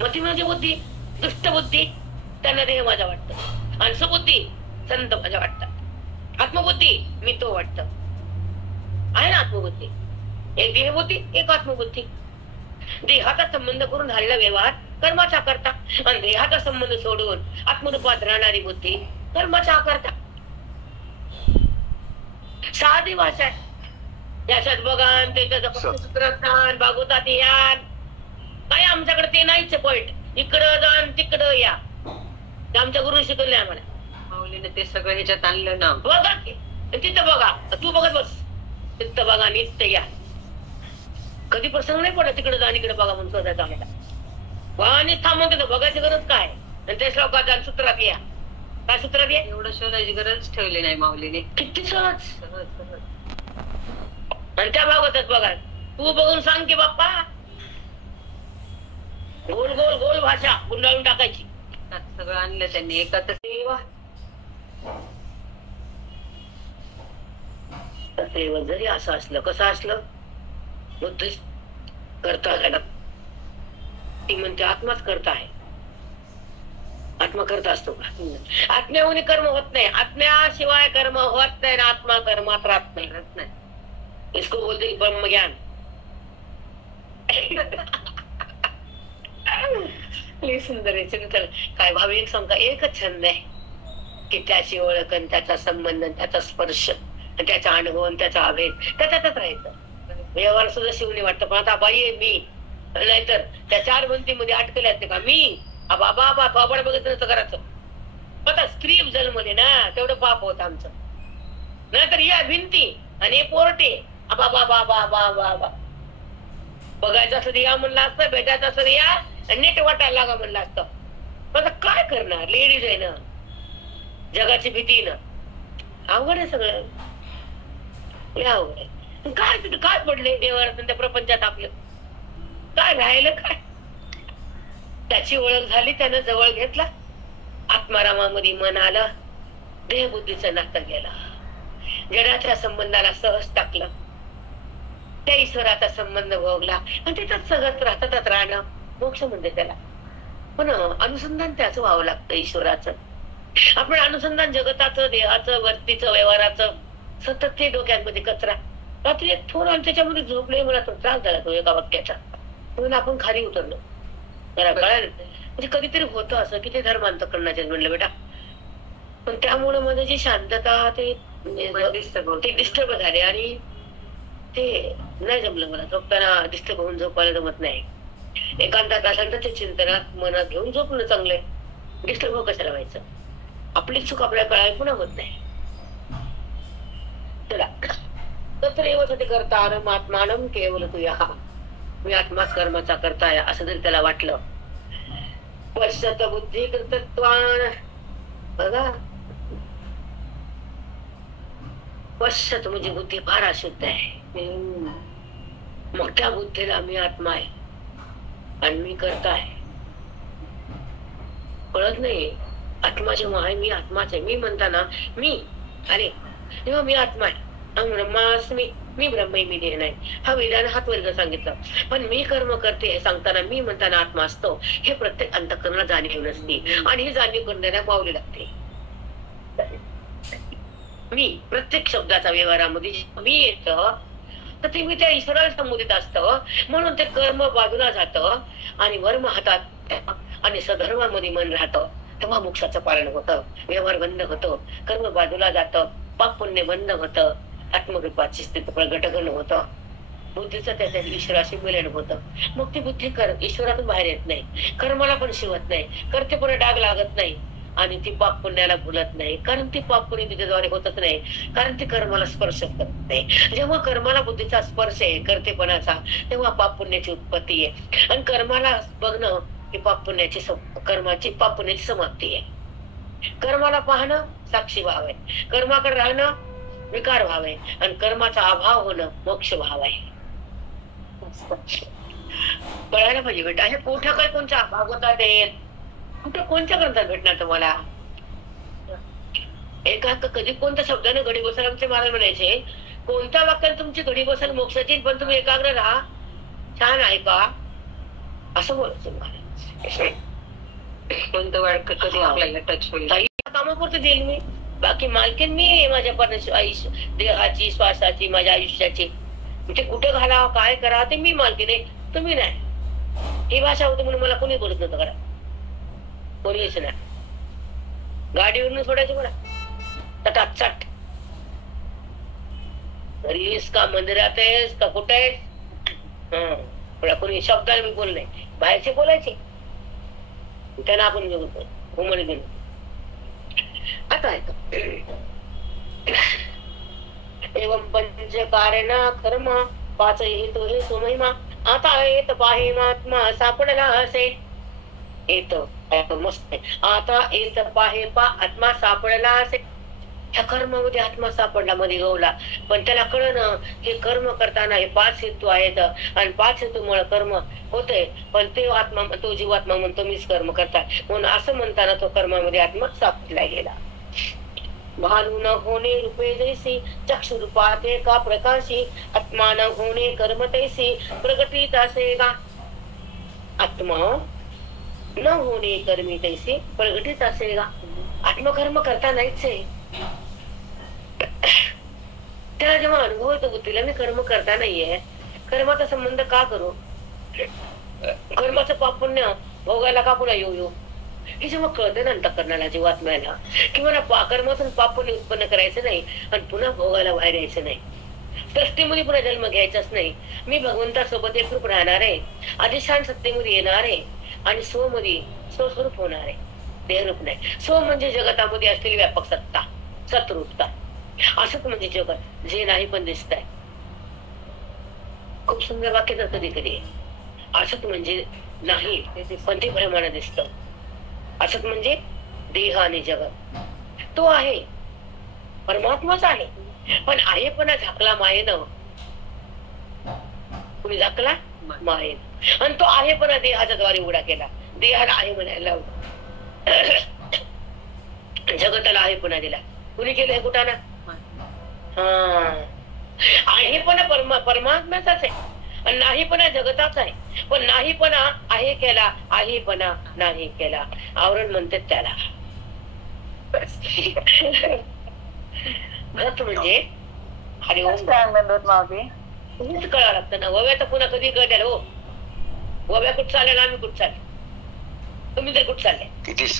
मती म्हणजे बुद्धी, दुष्ट बुद्धी त्यांना देह माझा वाटतं, आणि सुबुद्धी संत माझ्या वाटतात, आत्मबुद्धी मी तो वाटत आहे ना। आत्मबुद्धी एक देहबुद्धी, एक आत्मबुद्धी। देहाचा संबंध करून झालेला व्यवहार कर्माचा करता, आणि देहाचा संबंध सोडून आत्मरूपात राहणारी बुद्धी कर्माचा करता। साधी भाषा याच्यात बघा, त्याच्यात भागवतात या काय, आमच्याकडे ते नाहीच पॉइंट, इकडं जा तिकडं या, आमच्या गुरु शिकवले आम्हाला। माऊलीने ते सगळं ह्याच्यात आणलं ना, बघा तिथं बघा, तू बघत बस, तिथं बघा नित्य या, कधी प्रसंग नाही पडला तिकडे जा इकडे बघा म्हणून शोधायचं आम्हाला। वाणी थांबून तिथं बघायची गरज काय, आणि त्या श्लोकात सूत्रात या, काय सूत्रात या, एवढं शोधायची गरज ठेवली नाही माऊलीने, किती सहज। आणि त्या भागवतात बघा, तू बघून सांग की बाप्पा, गोल गोल गोल भाषा गुंडाळून टाकायची, सगळं आणलं त्यांनी एकाच। जरी असं असलं, कसं असलं, बुद्ध करता घडत, ती म्हणते आत्माच करता आहे, आत्मा करता असतो का? आत्म्याहून कर्म होत नाही, आत्म्याशिवाय कर्म होत नाही, आत्मा कर्मात राहत नाही, इसको बोलते ब्रह्म ज्ञान। सुंदर आहे, काय भाविक सांगा, एकच छंद आहे की त्याची ओळख आणि त्याचा संबंध, त्याचा स्पर्श, त्याचा अनुभव आणि त्याचा अभेद, त्याच्यातच राहायचं। व्यवहार सुद्धा शिवणी वाटतं, पण आता बाई आहे मी, नाहीतर त्या 4 भिंतीमध्ये अटकले असते का मी, बाबा बाबा बघितलं नसतं करायचं, आता स्त्री जन्मले ना तेवढं पाप होत आमचं, नाहीतर या भिंती आणि पोरटे बाबा बाबा बाबा बघायचं असं या म्हणलं असतं, भेटायचं असं या नेट वाटायला लागा म्हणलं असतं, आता काय करणार, लेडीज आहे ना, जगाची भीती ना, अवघड आहे सगळं, अवघड आहे। काय तिथं काय पडले देवाला त्या प्रपंचात, आपलं काय राहिलं काय? त्याची ओळख झाली, त्यानं जवळ घेतला, आत्मारामामध्ये मन आलं, देहबुद्धीचं नातं गेलं, जगाच्या संबंधाला सहज टाकलं, त्या ईश्वराचा संबंध भोगला, आणि त्याच्यात सगळं राहतात राहणं मोक्ष म्हणते त्याला। पण अनुसंधान त्याच व्हावं लागतं ईश्वराचं। आपण अनुसंधान जगताचं, देहाचं, वर्तीचं, व्यवहाराचं सतत ते डोक्यांमध्ये कचरा। रात्री एक फोन आला, त्याच्यामध्ये झोपले, मला तो त्रास झाला तो एका वाक्याचा, म्हणून आपण खाली उतरलो। म्हणजे कधीतरी होतं असं की ते धर्मांतकरणाचे म्हणलं बेटा, पण त्यामुळे माझी जी शांतता ते डिस्टर्ब झाले, आणि ते नाही जमलं मला, झोपताना डिस्टर्ब होऊन झोपायला जमत नाही। एकांतात अशांततेच्या चिंतनात मनात घेऊन झोपणं चांगलंय, डिस्टर्ब कशाला व्हायचं, आपली चूक आपल्या कळायला पुन्हा होत नाही। चला, तत्रैवसति कर्तारम् आत्मानं केवल तुया, मी आत्माच कर्माचा करताय असं जरी त्याला वाटलं, पश्यत बुद्धी कृतत्वान, बघा पश्यत म्हणजे बुद्धी फार अशुद्ध आहे, मग त्या बुद्धीला मी आत्मा आहे आणि मी करता आहे कळत नाही। आत्मा जेव्हा आहे, मी आत्माच आहे, मी म्हणताना मी अरे तेव्हा मी आत्मा आहे, ब्रह्मास्मी, मी ब्रह्म मी देह नाही, हा वेदाने हात वर्ग सांगितलं, पण मी कर्म करते हे सांगताना मी म्हणताना आत्मा असतो, हे प्रत्येक अंतःकरणाला जाणीव नसते, आणि ही जाणीव करण्याला पावली लागते। मी प्रत्येक शब्दाचा व्यवहारामध्ये मी येतं तर ते मी त्या ईश्वराला संबोधित असतं, म्हणून ते कर्म बाजूला जातं आणि वर्म हातात आणि सधर्मामध्ये मन राहतं. तेव्हा मोक्षाचं पालन होतं, व्यवहार बंद होतो, कर्म बाजूला जातं, पाप पुण्य बंद होतं, आत्मरूपाची स्थिती प्रगटन होतं, बुद्धीचं त्याच्या ईश्वराशी मिलन होतं. मग ती बुद्धी ईश्वरातून बाहेर येत नाही, कर्माला पण शिवत नाही, करतेपणे डाग लागत नाही आणि ती पाप पुण्याला भुलत नाही, कारण ती पाप पुण्य तिच्याद्वारे होतच नाही, कारण ती कर्माला स्पर्श करत नाही. जेव्हा कर्माला बुद्धीचा स्पर्श आहे करतेपणाचा, तेव्हा पाप पुण्याची उत्पत्ती आहे आणि कर्माला बघणं ही पाप पुण्याची कर्माची पाप पुण्याची समाप्ती आहे. कर्माला पाहणं साक्षी भाव आहे, कर्माकडे राहणं विकार भाव आहे आणि कर्माचा अभाव होणं मोक्ष भाव आहे. कळायला पाहिजे बेटा. हे कुठं काय कोणत्या भागवतात आहेत, कुठं कोणत्या ग्रंथात भेटणार तुम्हाला? एका कधी कोणत्या शब्दाने घडी बसायला आमचे महाराज म्हणायचे, कोणत्या वाक्यात तुमची घडी बसाल मोक्षाची, पण तुम्ही एकाग्र राहा, छान ऐका, असं बोलायचं महाराज. कोणतं वाक्य कधी आपल्याला टच होईल? कामापुरतं देईल मी, बाकी मालकीन मी आहे माझ्या देहाची, श्वासाची, माझ्या आयुष्याची. म्हणजे कुठे घालावं काय करावं ते मी मालकीन आहे, तुम्ही नाही. ही भाषा होती म्हणून मला कोणी बोलत नव्हतं, करा कोणीच नाही. गाडीवरून सोडायचं मला तटात चट, घरी आहेस का मंदिरात आहेस का कुठे आहेस, कोणी शब्दाला मी बोल नाही, बाहेरचे बोलायचे त्यांना आपण घुमणे गेलो. आता ऐका, एवं पंच कारण कर्म पाच हेतु हेतु महिमा, आता येत पाहे महात्मा सापडला असे. येत मस्त आहे, आता येत पाहे पा आत्मा सापडला असे. ह्या कर्मामध्ये आत्मा सापडला, मध्ये गवला, पण त्याला कळणं हे कर्म करताना हे 5 हेतू आहेत आणि 5 हेतूमुळे कर्म होते, पण ते आत्मा, तो जीवात्मा म्हणतो मीच कर्म करतात, म्हणून असं म्हणताना तो कर्मामध्ये आत्मा सापडला गेला. भानू न होणे रूपे जैसी, चक्षु रूपात एका प्रकाशी, आत्मा न होणे कर्म तैसी, प्रगतीत असे का. आत्मा न होणे कर्मी तैसी, प्रगतीत असे का. आत्मकर्म करता नाहीच आहे, त्याला जेव्हा अनुभव येतो बुद्धीला मी कर्म करता नाहीये, कर्माचा संबंध का करू, कर्माचं पाप पुण्य भोगायला का पुन्हा येऊ, हे जेव्हा कळते ना अंतःकरणाला, जीवात्म्याला, की मला कर्मातून पाप पुण्य उत्पन्न करायचं नाही आणि पुन्हा भोगायला बाहेर यायचं नाही, सृष्टीमध्ये पुन्हा जन्म घ्यायचाच नाही, मी भगवंतासोबत एकरूप राहणार आहे, अधिष्ठान सत्तेमध्ये येणार आहे आणि स्वमध्ये स्वस्वरूप होणार आहे, देहरूप नाही. स्व म्हणजे जगतामध्ये असलेली व्यापक सत्ता, सतरूपता. असत म्हणजे जगत जे नाही पण दिसत आहे. खूप सुंदर वाक्य तर कधी कधी असत म्हणजे नाही पण ते भ्रमानं दिसत. असत म्हणजे देह आणि जगत, तो आहे, परमात्माच आहे, पण आहे पण झाकला मायेनं. कुणी झाकला मायेनं, आणि तो आहे पण देहाच्या द्वारे उघडा केला. देहाला आहे म्हणायला, जगताला आहे पुन्हा दिला. कुणी केलं कुठाना? आहे पण परमात्म्याचाच आहे आणि नाही पण जगताच आहे, पण नाही पण आहे केला, आहे पण नाही केला, आवरण म्हणतात त्याला. व्रत म्हणजे हरिओम तुम्हीच कळावं लागतं ना. वव्याचं पुन्हा कधी कळत्याल हो, वव्या कुठ चालल्या ना आम्ही कुठ चालले, तुम्ही तर कुठ चालले,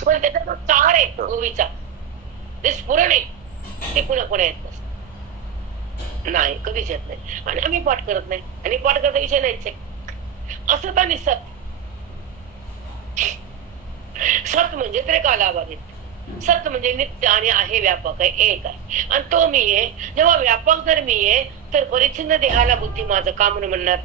पण त्याचा जो चार आहे ओवीचा ते स्फुरण आहे, ते पुन्हा पुन्हा येत नसत, नाही कधीच येत नाही. आणि आम्ही पाठ करत नाही आणि पाठ करता विषय नाहीच आहे. असत आणि सत, सत म्हणजे त्रिकालाबाधित, सत म्हणजे नित्य आणि आहे व्यापक आहे, एक आहे आणि तो मी आहे. जेव्हा व्यापक जर मी आहे तर परिच्छिन्न देहाला बुद्धी माझं का म्हणून म्हणणार,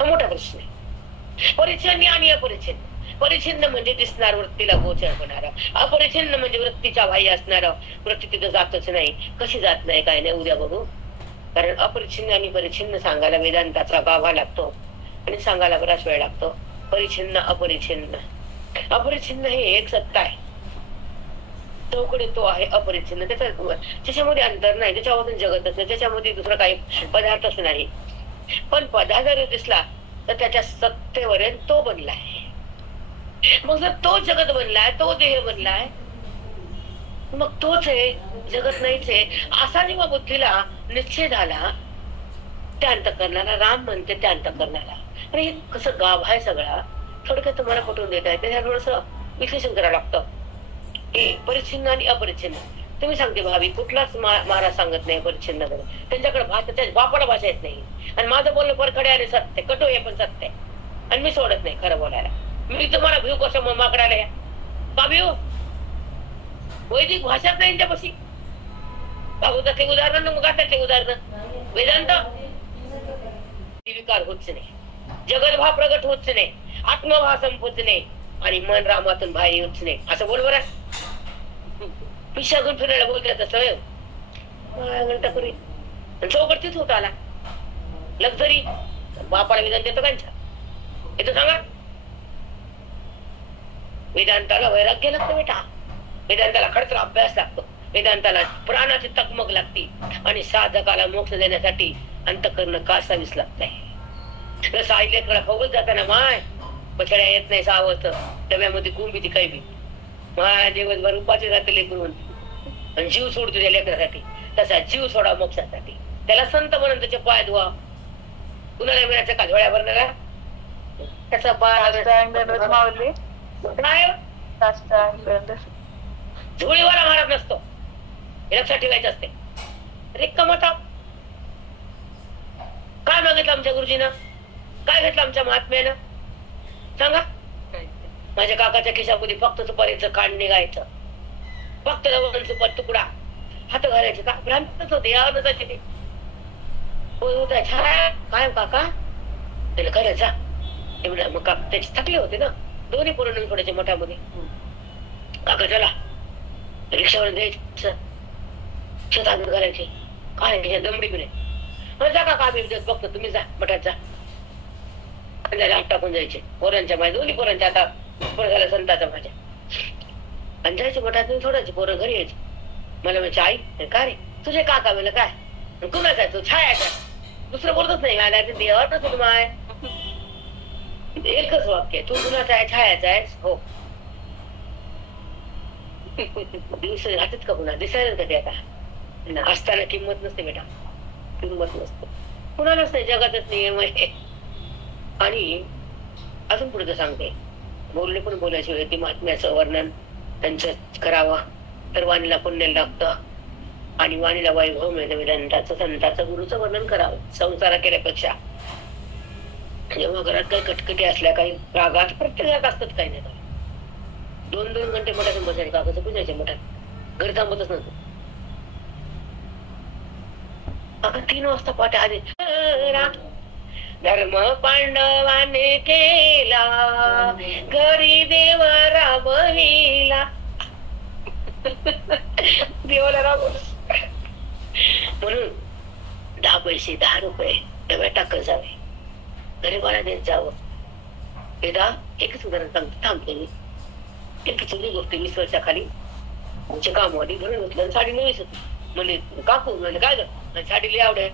हा मोठा प्रश्न आहे. परिच्छिन्न आणि अपरिच्छिन्न, परिच्छिन्न म्हणजे दिसणार वृत्तीला गोचर होणार, अपरिच्छिन्न म्हणजे वृत्तीच्या बाह्य असणार, वृत्ती तिथं जातच नाही. कशी जात नाही काय नाही उद्या बघू, कारण अपरिच्छिन्न आणि परिच्छिन्न सांगायला वेदांताचा गाभा लागतो आणि सांगायला बराच वेळ लागतो. परिच्छिन्न अपरिच्छिन्न, अपरिच्छिन्न हे एक सत्ता आहे, चौकडे तो आहे अपरिच्छिन्न, त्याच्यामध्ये अंतर नाही, त्याच्यामधून जगतच नाही, त्याच्यामध्ये दुसरा काही पदार्थच नाही. पण पदार्थ जर दिसला तर त्याच्या सत्तेवरील तो बनलाय. मग जर तो जगत बनलाय, तो देह बनलाय, मग तोच आहे, जगत नाहीच आहे असा जेव्हा बुद्धीला निश्चय झाला, त्या अंतःकरणाला राम म्हणते, त्या अंतःकरणाला. आणि हे कसं गाभ आहे सगळा, थोडक्यात तुम्हाला पटवून देत आहे. त्याच्या थोडस विश्लेषण करावं लागतं. हे परिच्छिन्न आणि अपरिच्छिन्न. तुम्ही सांगते भावी, कुठलाच महाराज सांगत नाही परिच्छिन्न. त्यांच्याकडे भाषा, बापाला भाषा येत नाही. आणि माझं बोलणं परखडे आणि सत्य, कटो हे पण सत्य आहे. आणि मी सोडत नाही खरं बोलायला. मी तुम्हाला भिव कसं माकडायला या का भिव? वैदिक भाषाच नाही त्यांच्यापाशी. भागवतातले उदाहरण, मग गाठातले उदाहरण, वेदांत विकार होतच नाही, जगतभाव प्रगट होतच नाही, आत्मभाव संपत नाही, आणि मन रामातून बाहेर येऊच नाही. असं बोल बरं. पिशा घेऊन फिरायला बोलते तसं घंटा पूर्वी चौकट तिथ होत आला. लक्झरी बापाला विधान देतो कांच्या येतो सांगा. वेदांताला वैराग्य लागतं बेटा. वेदांताला खडतर अभ्यास लागतो. वेदांताला प्राणाची तकमक लागते. आणि साधकाला मोक्ष देण्यासाठी अंतःकरण कासावीस लागतंय. साई लेकराला खवत जाताना माय बछड्या येत नाही सावत डब्यामध्ये कुंभी ती काही बी माय दिवसभर उपाची जाते लेकरून आणि जीव सोडतो त्या लेकरासाठी. तसा जीव सोडा मोक्षासाठी. त्याला संत म्हणून त्याचे पाय धुवा. कुणाला मिळायचं का झोळ्या भरणारा? त्याचा माऊली झोळीवाला महाराज नसतो, हे लक्षात ठेवायचं असते. रिक्कामता काय मागितलं आमच्या गुरुजीनं? काय घेतलं आमच्या महात्म्यानं? सांगा. माझ्या काकाच्या खिशामध्ये फक्त सुपारीचं कांड निघायचं, फक्त लवंग सुपारी तुकडा हात घालायचे. का भ्रांतच होते या नसायचे ते. काय काका त्याला करायचा एवढा. मग त्याचे थकले होते ना, दोन्ही पोरं थोड्याच्या मोठ्यामध्ये. काका चला रिक्षावर द्यायचं, शेतात करायचे. काय दमडी बी नाही. जा काका आम्ही बघतो, तुम्ही जा मठात जा. हात टाकून जायचे पोरांच्या माझ्या, दोन्ही पोरांच्या. आता पोर झाला संताचा माझ्या. आणि जायचे मठात थोड्याचे पोरं घरी यायचे. मला म्हणजे आई काय रे तुझे काका म्हणलं काय कुणाचा आहे तू? छायाचा. दुसरं बोलतच नाही. देवाच माय एकच वाक्य, तू कुणाचा आहे? छायाचा आहे. हो. हातात का पुन्हा दिसायला कधी आता असताना किंमत नसते बेटा, किंमत नसते कुणालाच नाही. जगातच नियम आहे. आणि अजून पुढे सांगते, बोलणे पण बोलायची वेळ ती महात्म्याचं वर्णन त्यांचं करावं तर वाणीला पुण्य लागतं. आणि वाणीला वैभव मिळतं. वेदांताचं संताचं गुरुचं वर्णन करावं संसारा केल्यापेक्षा. जेव्हा घरात काही कटकटी असल्या, काही रागात प्रत्येकात असतात काही नाही. 2-2 घंटे मठात बसायचे. काकाचं पुजायचे मठात, घरी थांबतच नव्हतं. काका 3 वाजता पाठ आले. धर्म पांडवाने केला, घरी देव राबविला. देवाला राबवलं म्हणून 10 पैसे 10 रुपये डब्यात टाकत जावे, गरीबाला देत जावं. एकदा एकच उदाहरण सांगतो, थांबते मी. एक जुनी गोष्ट 20 वर्षाखाली आमच्या कामवाली घरून घेतलं. साडी नवीच होती. म्हणजे काकू म्हणजे काय झालं, साडी लई आवडे